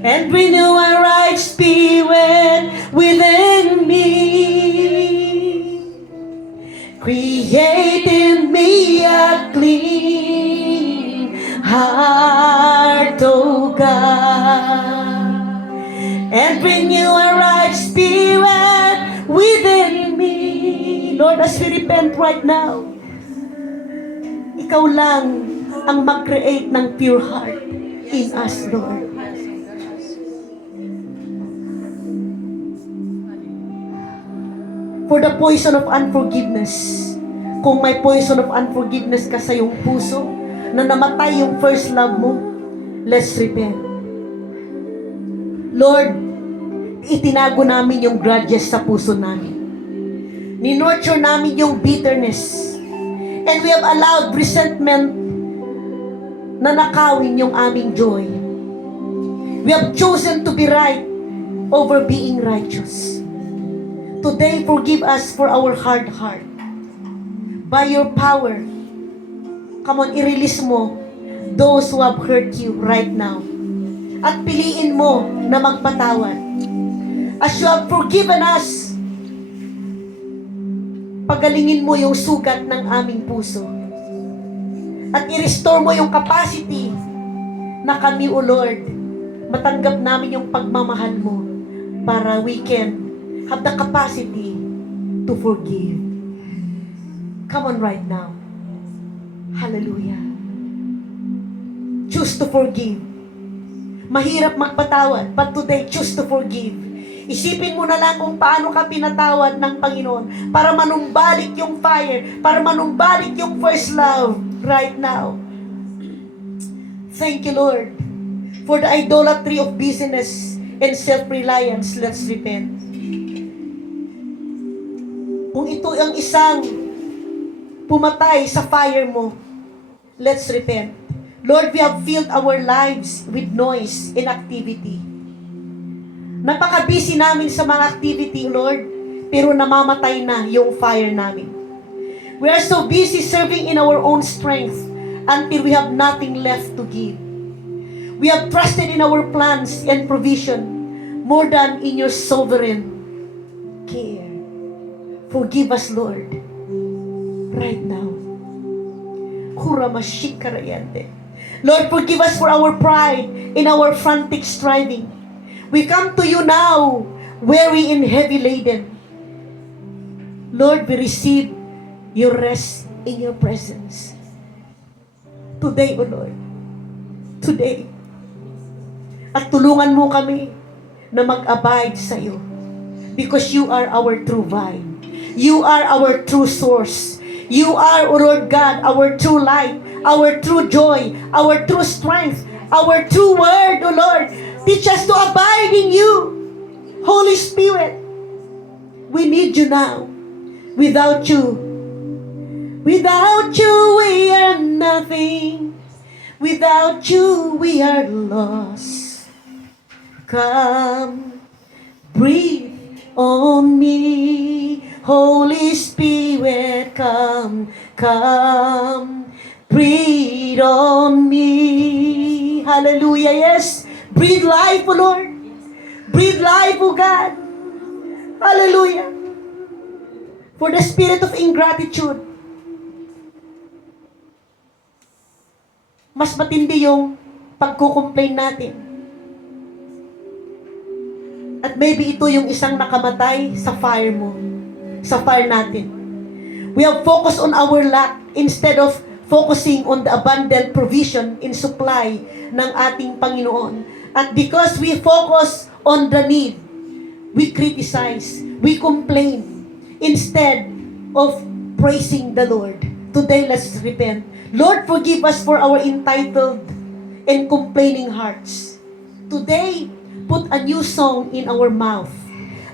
and renew a right spirit within me. Create in me a clean heart, O God, and renew a right spirit within me. Lord, as we repent right now, ikaw lang ang mag-create ng pure heart in us, Lord. For the poison of unforgiveness, kung may poison of unforgiveness ka sa iyong puso, na namatay yung first love mo, let's repent. Lord, itinago namin yung grudges sa puso namin. Ninurture namin yung bitterness. And we have allowed resentment na nakawin yung aming joy. We have chosen to be right over being righteous. Today, forgive us for our hard heart. By your power, come on, i-release mo those who have hurt you right now. At piliin mo na magpatawad. As you have forgiven us, pagalingin mo yung sugat ng aming puso. At i-restore mo yung capacity na kami, O Lord, matanggap namin yung pagmamahal mo para we can have the capacity to forgive. Come on right now. Hallelujah. Choose to forgive. Mahirap magpatawad, but today, choose to forgive. Isipin mo na lang kung paano ka pinatawad ng Panginoon para manumbalik yung fire, para manumbalik yung first love right now. Thank you, Lord, for the idolatry of busyness and self-reliance. Let's repent. Kung ito ang isang pumatay sa fire mo, let's repent. Lord, we have filled our lives with noise and activity. Napaka-busy namin sa mga activity, Lord, pero namamatay na yung fire namin. We are so busy serving in our own strength until we have nothing left to give. We have trusted in our plans and provision more than in your sovereign care. Forgive us, Lord, right now. Lord, forgive us for our pride in our frantic striving. We come to you now, weary and heavy laden. Lord, we receive your rest in your presence. Today, O Lord, today. At tulungan mo kami na mag-abide sa iyo. Because you are our true vine. You are our true source. You are, O Lord God, our true light, our true joy, our true strength, our true word, O Lord. Teach us to abide in you. Holy Spirit, we need you now. Without you, we are nothing. Without you, we are lost. Come, breathe on me. Holy Spirit, come, come, breathe on me. Hallelujah, yes. Breathe life, O Lord. Breathe life, O God. Hallelujah. For the spirit of ingratitude, mas matindi yung pagkukomplain natin. At maybe ito yung isang nakamatay sa fire mo, sa fire natin. We have focused on our lack instead of focusing on the abundant provision in supply ng ating Panginoon. At because we focus on the need, we criticize, we complain, instead of praising the Lord. Today, let's repent. Lord, forgive us for our entitled and complaining hearts. Today, put a new song in our mouth,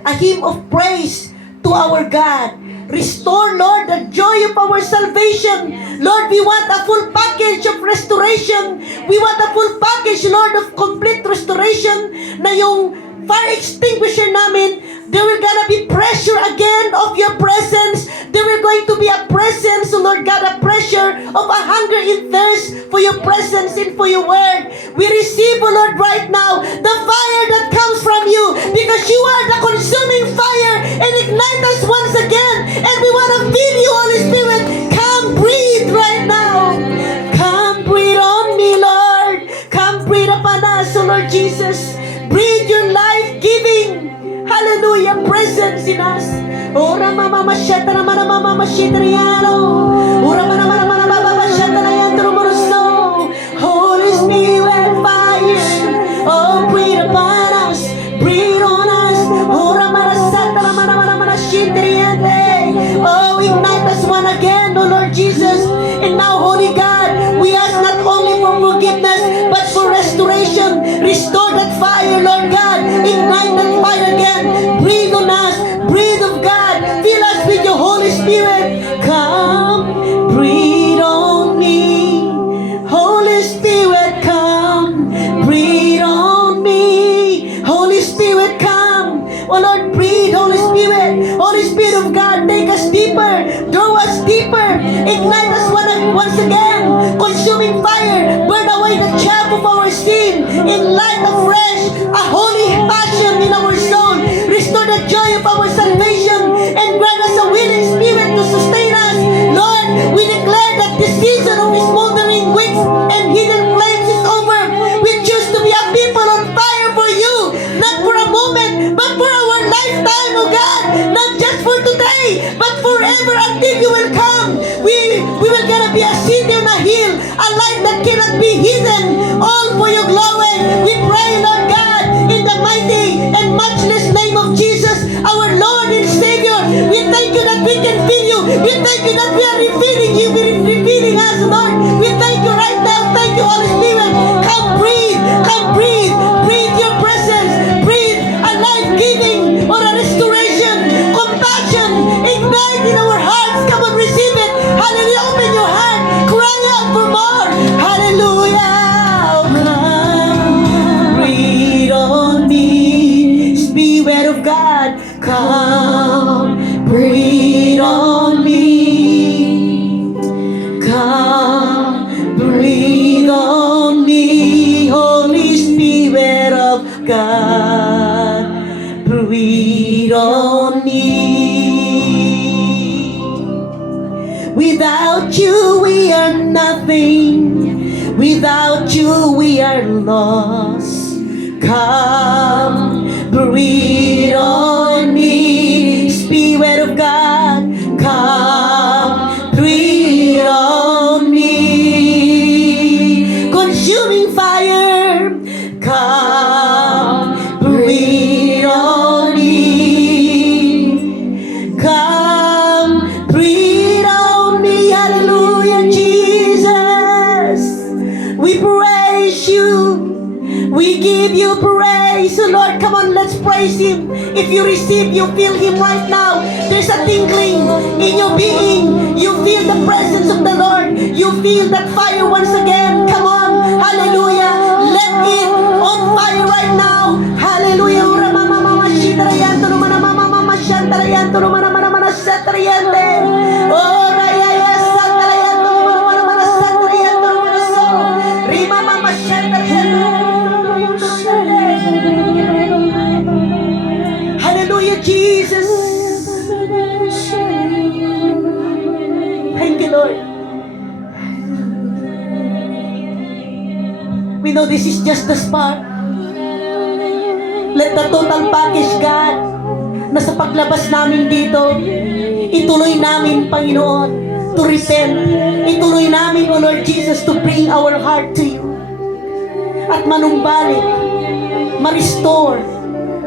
a hymn of praise to our God. Restore, Lord, the joy of our salvation. Lord, we want a full package of restoration. We want a full package, Lord, of complete restoration, na yung fire extinguisher namin, there will gonna be pressure again of your presence. There will going to be a presence, Lord God, a pressure of a hunger and thirst for your presence and for your word. We receive, O Lord, right now, the fire that comes from you, because you are the consuming fire, and ignite us once again. And we want to feel you, Holy Spirit. Come breathe right now. Come breathe on me, Lord. Come breathe upon us, O Lord Jesus. Breathe your life-giving, hallelujah, presence in us. Ora mama masyata na mana mama masyata na yan. Ora mana mana mana baba masyata na yan. Turumuruso. Holy Spirit, fire. Oh, breathe upon us. Breathe on us. Ora mana sata na mana mana mana masyata na yan. Oh, ignite us one again, oh Lord Jesus. And now, Holy God, we ask not only for forgiveness, but for restoration. Restore that fire, Lord God. Ignite that fire again. Breathe on us. Breathe of God. Fill us with your Holy Spirit. Come, breathe on me. Holy Spirit, come, breathe on me. Holy Spirit, come. Oh Lord, breathe, Holy Spirit. Holy Spirit of God, take us deeper. Draw us deeper. Ignite us once again. Consuming fire. Burn away the chaff of our sin. In light of fresh, a holy passion in our soul. Restore the joy of our salvation. And grant us a willing spirit to sustain us. Lord, we declare that the season of smoldering wicks and hidden flames is over. We choose to be a people on fire for you. Not for a moment, but for our lifetime, oh God. Not just for today, but forever until you will come. We will gonna be a city on a hill, a light that cannot be hidden, all for your glory. We pray, Lord God, in the mighty and matchless name of Jesus, our Lord and Savior. We thank you that we can feel you. We thank you that we are refilling you. We are refilling us, Lord. We thank you right now. Thank you, Holy Spirit. Come breathe. Come breathe. Breathe your presence. Breathe a life-giving or a restoration, compassion. Ignite in our hearts. Come on, receive it. Hallelujah. Open your heart. Cry out for more. Hallelujah. Come, breathe on me. Spirit of God, come, breathe on me. Come, breathe on me. Holy Spirit of God, breathe on me. Without you, we are nothing. Without you, we are lost. Come, breathe on me. Spirit of God, come, breathe on me. Consuming fire, come, breathe on me. Come, breathe on me. Hallelujah, Jesus. We praise you. We give you praise. So Lord, come on, let's praise Him. If you receive, you feel Him right now. There's a tingling in your being. You feel the presence of the Lord. You feel that fire once again. Come on. Hallelujah. Let it on fire right now. Hallelujah. Ura mama mama shitara yanto no mana mama mama shantara yanto no mana mana mana you, Lord. We know this is just the start. Let the total package, God, na sa paglabas namin dito, ituloy namin, Panginoon, to repent. Ituloy namin, O Lord Jesus, to bring our heart to you. At manumbalik, ma-restore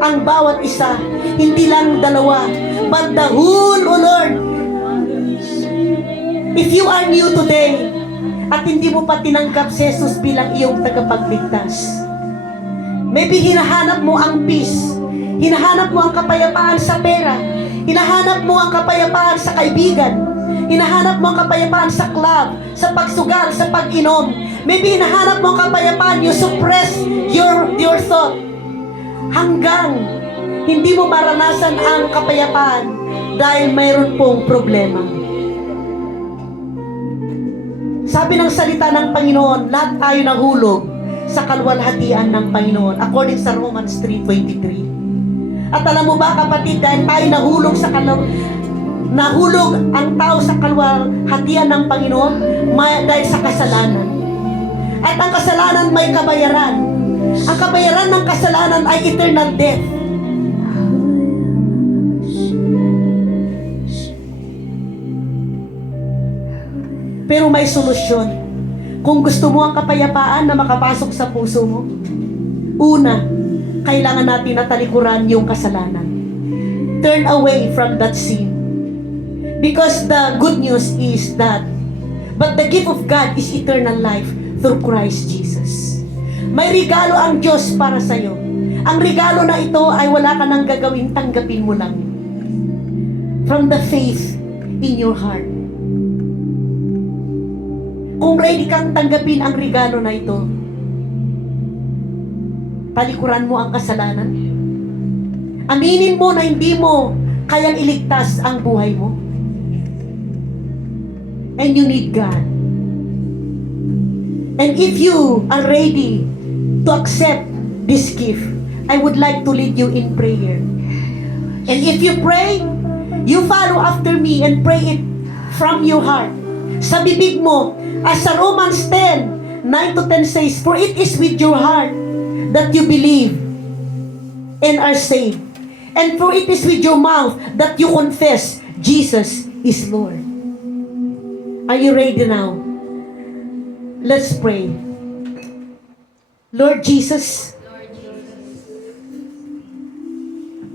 ang bawat isa. Hindi lang dalawa, but the whole, O Lord. If you are new today, at hindi mo pa tinanggap si Jesus bilang iyong tagapagligtas, maybe hinahanap mo ang peace, hinahanap mo ang kapayapaan sa pera, hinahanap mo ang kapayapaan sa kaibigan, hinahanap mo ang kapayapaan sa club, sa pagsugal, sa pag-inom. Maybe hinahanap mo ang kapayapaan, you suppress your thought hanggang hindi mo maranasan ang kapayapaan dahil mayroon pong problema. Sabi ng salita ng Panginoon, lahat tayo nahulog sa kalwalhatian ng Panginoon, according sa Romans 3:23. At alam mo ba, kapatid, dahil tayo nahulog ang tao sa kalwalhatian ng Panginoon dahil sa kasalanan. At ang kasalanan may kabayaran. Ang kabayaran ng kasalanan ay eternal death. Pero may solusyon. Kung gusto mo ang kapayapaan na makapasok sa puso mo, una, kailangan natin na talikuran yung kasalanan. Turn away from that sin. Because the good news is that, but the gift of God is eternal life through Christ Jesus. May regalo ang Diyos para sa iyo. Ang regalo na ito ay wala ka nang gagawin, tanggapin mo lang. From the faith in your heart. Kung ready kang tanggapin ang regalo na ito, talikuran mo ang kasalanan. Aminin mo na hindi mo kayang iligtas ang buhay mo. And you need God. And if you are ready to accept this gift, I would like to lead you in prayer. And if you pray, you follow after me and pray it from your heart. Sa bibig mo, as sa Romans 10:9-10 says, for it is with your heart that you believe and are saved. And for it is with your mouth that you confess Jesus is Lord. Are you ready now? Let's pray. Lord Jesus,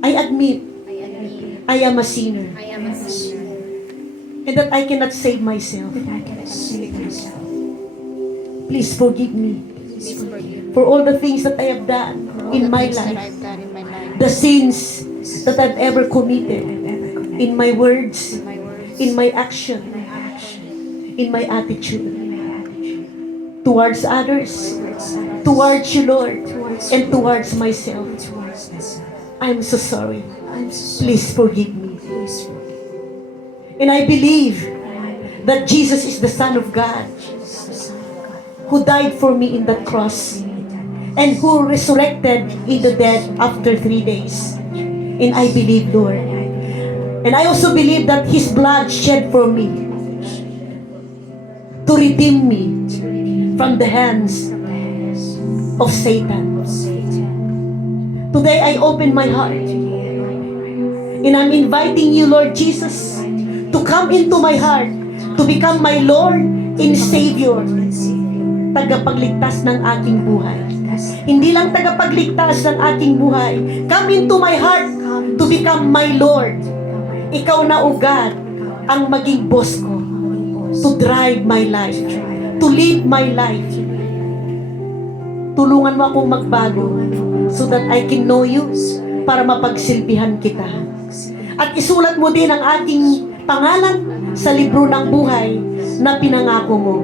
I admit I am a sinner and that I cannot save myself. Please forgive me for all the things that I have done in my life, the sins that I've ever committed in my words, in my action, in my attitude towards others, towards you, Lord, and towards myself. I'm so sorry. Please forgive me. And I believe that Jesus is the Son of God who died for me in the cross and who resurrected in the dead after 3 days. And I believe, Lord. And I also believe that His blood shed for me to redeem me from the hands of Satan. Today I open my heart and I'm inviting you, Lord Jesus, to come into my heart, to become my Lord and Savior, tagapagligtas ng aking buhay. Hindi lang tagapagligtas ng aking buhay. Come into my heart to become my Lord. Ikaw na, O God, ang maging boss ko, to drive my life, to lead my life. Tulungan mo akong magbago so that I can know you, para mapagsilbihan kita. At isulat mo din ang ating pangalan sa libro ng buhay na pinangako mo.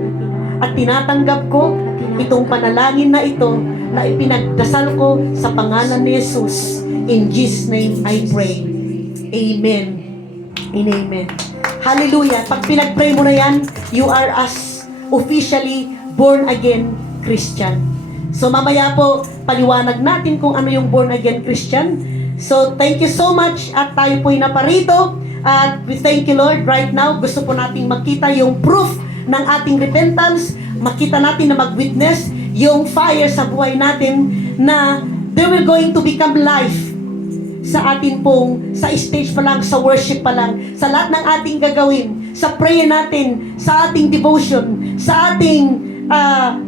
At tinatanggap ko itong panalangin na ito na ipinagdasal ko sa pangalan ni Jesus. In Jesus' name I pray. Amen and amen. Hallelujah. Pag pinag-pray mo na yan, you are as officially born again Christian. So mamaya po, paliwanag natin kung ano yung born again Christian. So thank you so much at tayo po'y naparito At we thank you, Lord, right now. Gusto po nating makita yung proof ng ating repentance. Makita natin na mag-witness yung fire sa buhay natin na there will going to become life sa atin pong, sa stage pa lang, sa worship pa lang, sa lahat ng ating gagawin, sa prayer natin, sa ating devotion, sa ating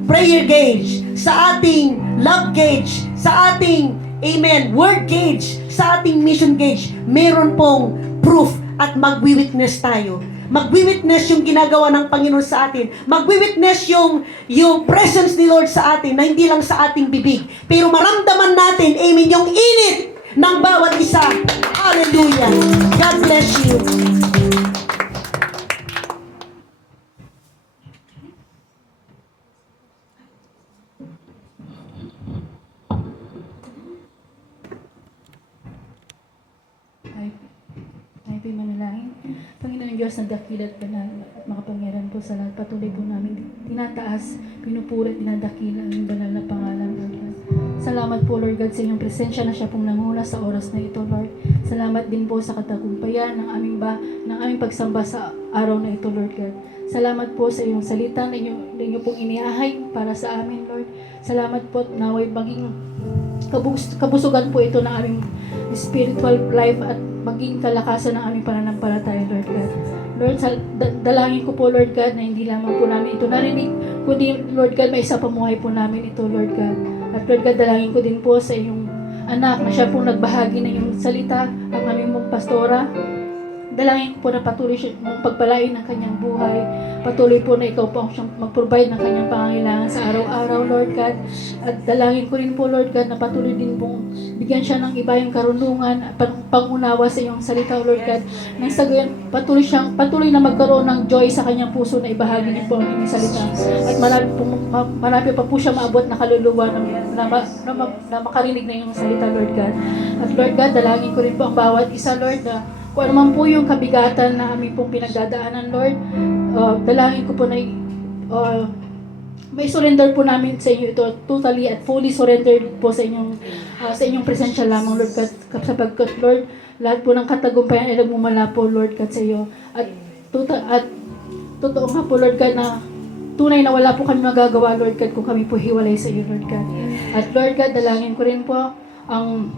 prayer gauge, sa ating love gauge, sa ating, amen, word gauge, sa ating mission gauge, meron pong proof at magwi-witness tayo. Magwi-witness yung ginagawa ng Panginoon sa atin. Magwi-witness yung presence ni Lord sa atin na hindi lang sa ating bibig. Pero maramdaman natin, amen, yung init ng bawat isa. Hallelujah. God bless you. Tayo po'y manalangin. Panginoon Diyos na dakila at banal at makapangyarihan po sa lahat. Patuloy po namin tinataas, pinupuri, dinadakila ang banal na pangalan, Lord God. Salamat po, Lord God, sa inyong presensya na siya pong nanguna sa oras na ito, Lord. Salamat din po sa katagumpayan ng aming pagsamba sa araw na ito, Lord God. Salamat po sa iyong salita na inyo pong iniahay para sa amin, Lord. Salamat po at naway maging kabusugan po ito ng aming spiritual life at maging kalakasan ng aming pananampalataya, Lord God. Lord, dalangin ko po, Lord God, na hindi lamang po namin ito narinig, kundi, Lord God, may isa pamuhay po namin ito, Lord God. At Lord God, dalangin ko din po sa iyong anak na siya pong nagbahagi ng iyong salita, ang aming mong pastora. Dalangin ko po na patuloy siya mong pagpalain ng kanyang buhay. Patuloy po na ikaw po ang siyang mag-provide ng kanyang pangangailangan sa araw-araw, Lord God. At dalangin ko rin po, Lord God, na patuloy din pong bigyan siya ng iba yung karunungan at pangunawa sa iyong salita, Lord God. Nang sa gayon, patuloy na magkaroon ng joy sa kanyang puso na ibahagi niya po ang inyong salita. At marami pa po siya maabot na kaluluwa na makarinig na iyong salita, Lord God. At Lord God, dalangin ko rin po ang bawat isa, Lord, na kung ano man po yung kabigatan na aming pong pinagdadaanan, Lord, dalangin ko po na may surrender po namin sa inyo ito, totally at fully surrendered po sa inyong presensya lamang, Lord God, sapagkat, Lord, lahat po ng katagumpayan ay nagmumula po, Lord God, sa iyo. At totoo nga po, Lord God, na tunay na wala po kami magagawa, Lord God, kung kami po hiwalay sa iyo, Lord God. At Lord God, dalangin ko rin po ang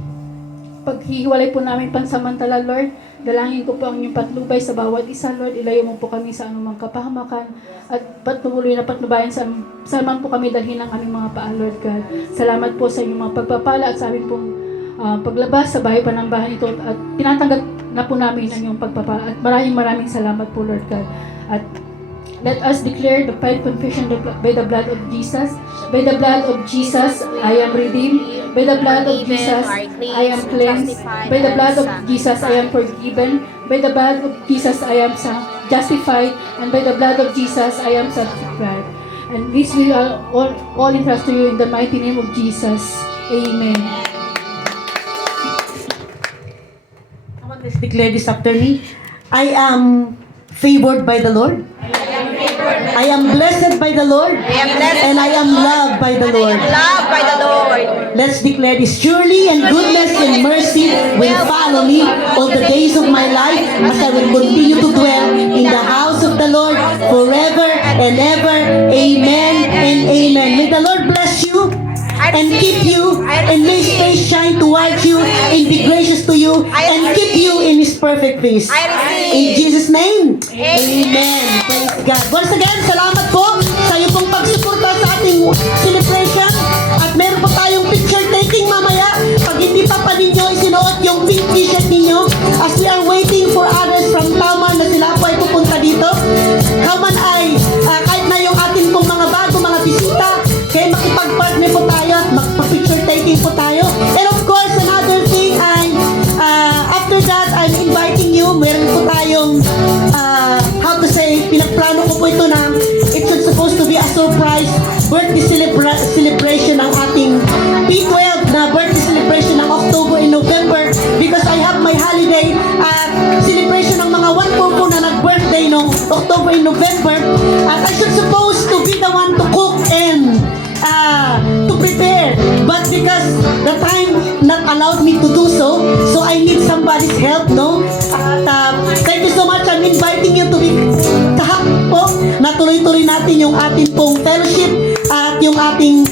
paghihiwalay po namin pansamantala, Lord. Dalangin ko po ang inyong patnubay sa bawat isa, Lord. Ilayo mo po kami sa anumang kapahamakan at patuloy na patnubayan sa man po kami dalhin ng aming mga paa, Lord God. Salamat po sa inyong mga pagpapala at sa aming pong paglabas sa bahay panambahan ito at tinatanggap na po namin ang inyong pagpapala at maraming salamat po, Lord God. At let us declare the pious confession by the blood of Jesus. By the blood of Jesus, I am redeemed. By the blood of Jesus, I am cleansed. By the blood of Jesus, I am forgiven. By the blood of Jesus, I am justified. And by the blood of Jesus, I am sanctified. And this we all entrust to you in the mighty name of Jesus. Amen. Come on, let's declare this after me. I am favored by the Lord. I am blessed by the Lord. And I am loved by the Lord. Loved by the Lord. Let's declare this. Surely and goodness and mercy will follow me all the days of my life as I will continue to dwell in the house of the Lord forever and ever. Amen and amen. May the Lord bless you and keep you and may His face shine towards you and be gracious to you and keep you in His perfect peace. I receive. In Jesus' name, amen. Praise God. Once again, salamat po sa iyo pong pagsuporta sa ating celebration. At meron po tayong picture taking mamaya. Pag hindi pa ninyo isinuot yung pink t-shirt ninyo, as we are waiting for others from Tauman na sila po ay pupunta dito. Tauman ay kahit na yung ating pong mga bago, mga bisita, kaya makipag-partner po tayo at magpa-picture taking po tayo. And of course, another thing ay after that, I'm inviting you. Meron po tayong how to say, pinagplano ko po ito na it's supposed to be a surprise birthday celebration ng ating P12 na birthday celebration ng October and November because I have my holiday celebration ng mga 1 po na nag-birthday noong October and November at I should supposed to be the one to cook and to prepare, but because the time not allowed me to do so I need somebody's help, no? At inviting you to be tahak po na tuloy-tuloy natin yung ating pong fellowship at yung ating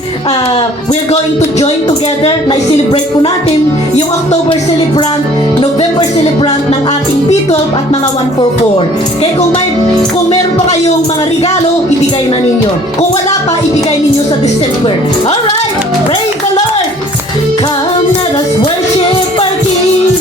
we're going to join together na i-celebrate po natin yung October celebrant, November celebrant ng ating P12 at mga 144. Kaya kung meron pa kayong mga regalo, ibigay na ninyo. Kung wala pa, ibigay ninyo sa December. Alright! Praise the Lord! Come, let us worship our King.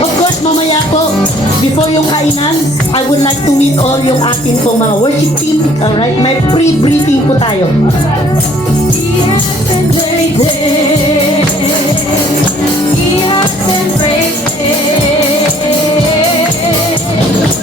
Of course, mamaya po, before yung kainan, I would like to meet all yung ating pong mga worship team. Alright? May pre-briefing po tayo.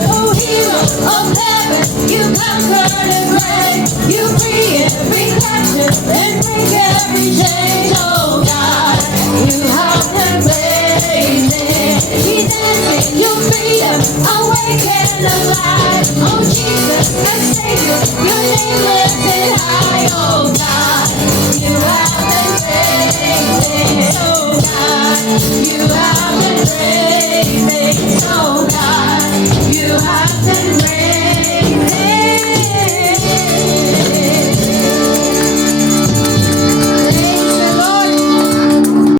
Oh, hero of heaven, you conquered and reigned. You free every captive and break every chain. Oh God, you have been reigning. He dancing, you freedom, awake and alive. Oh Jesus, my Savior, your name lifted high. Oh God, you have been reigning. Oh God, you have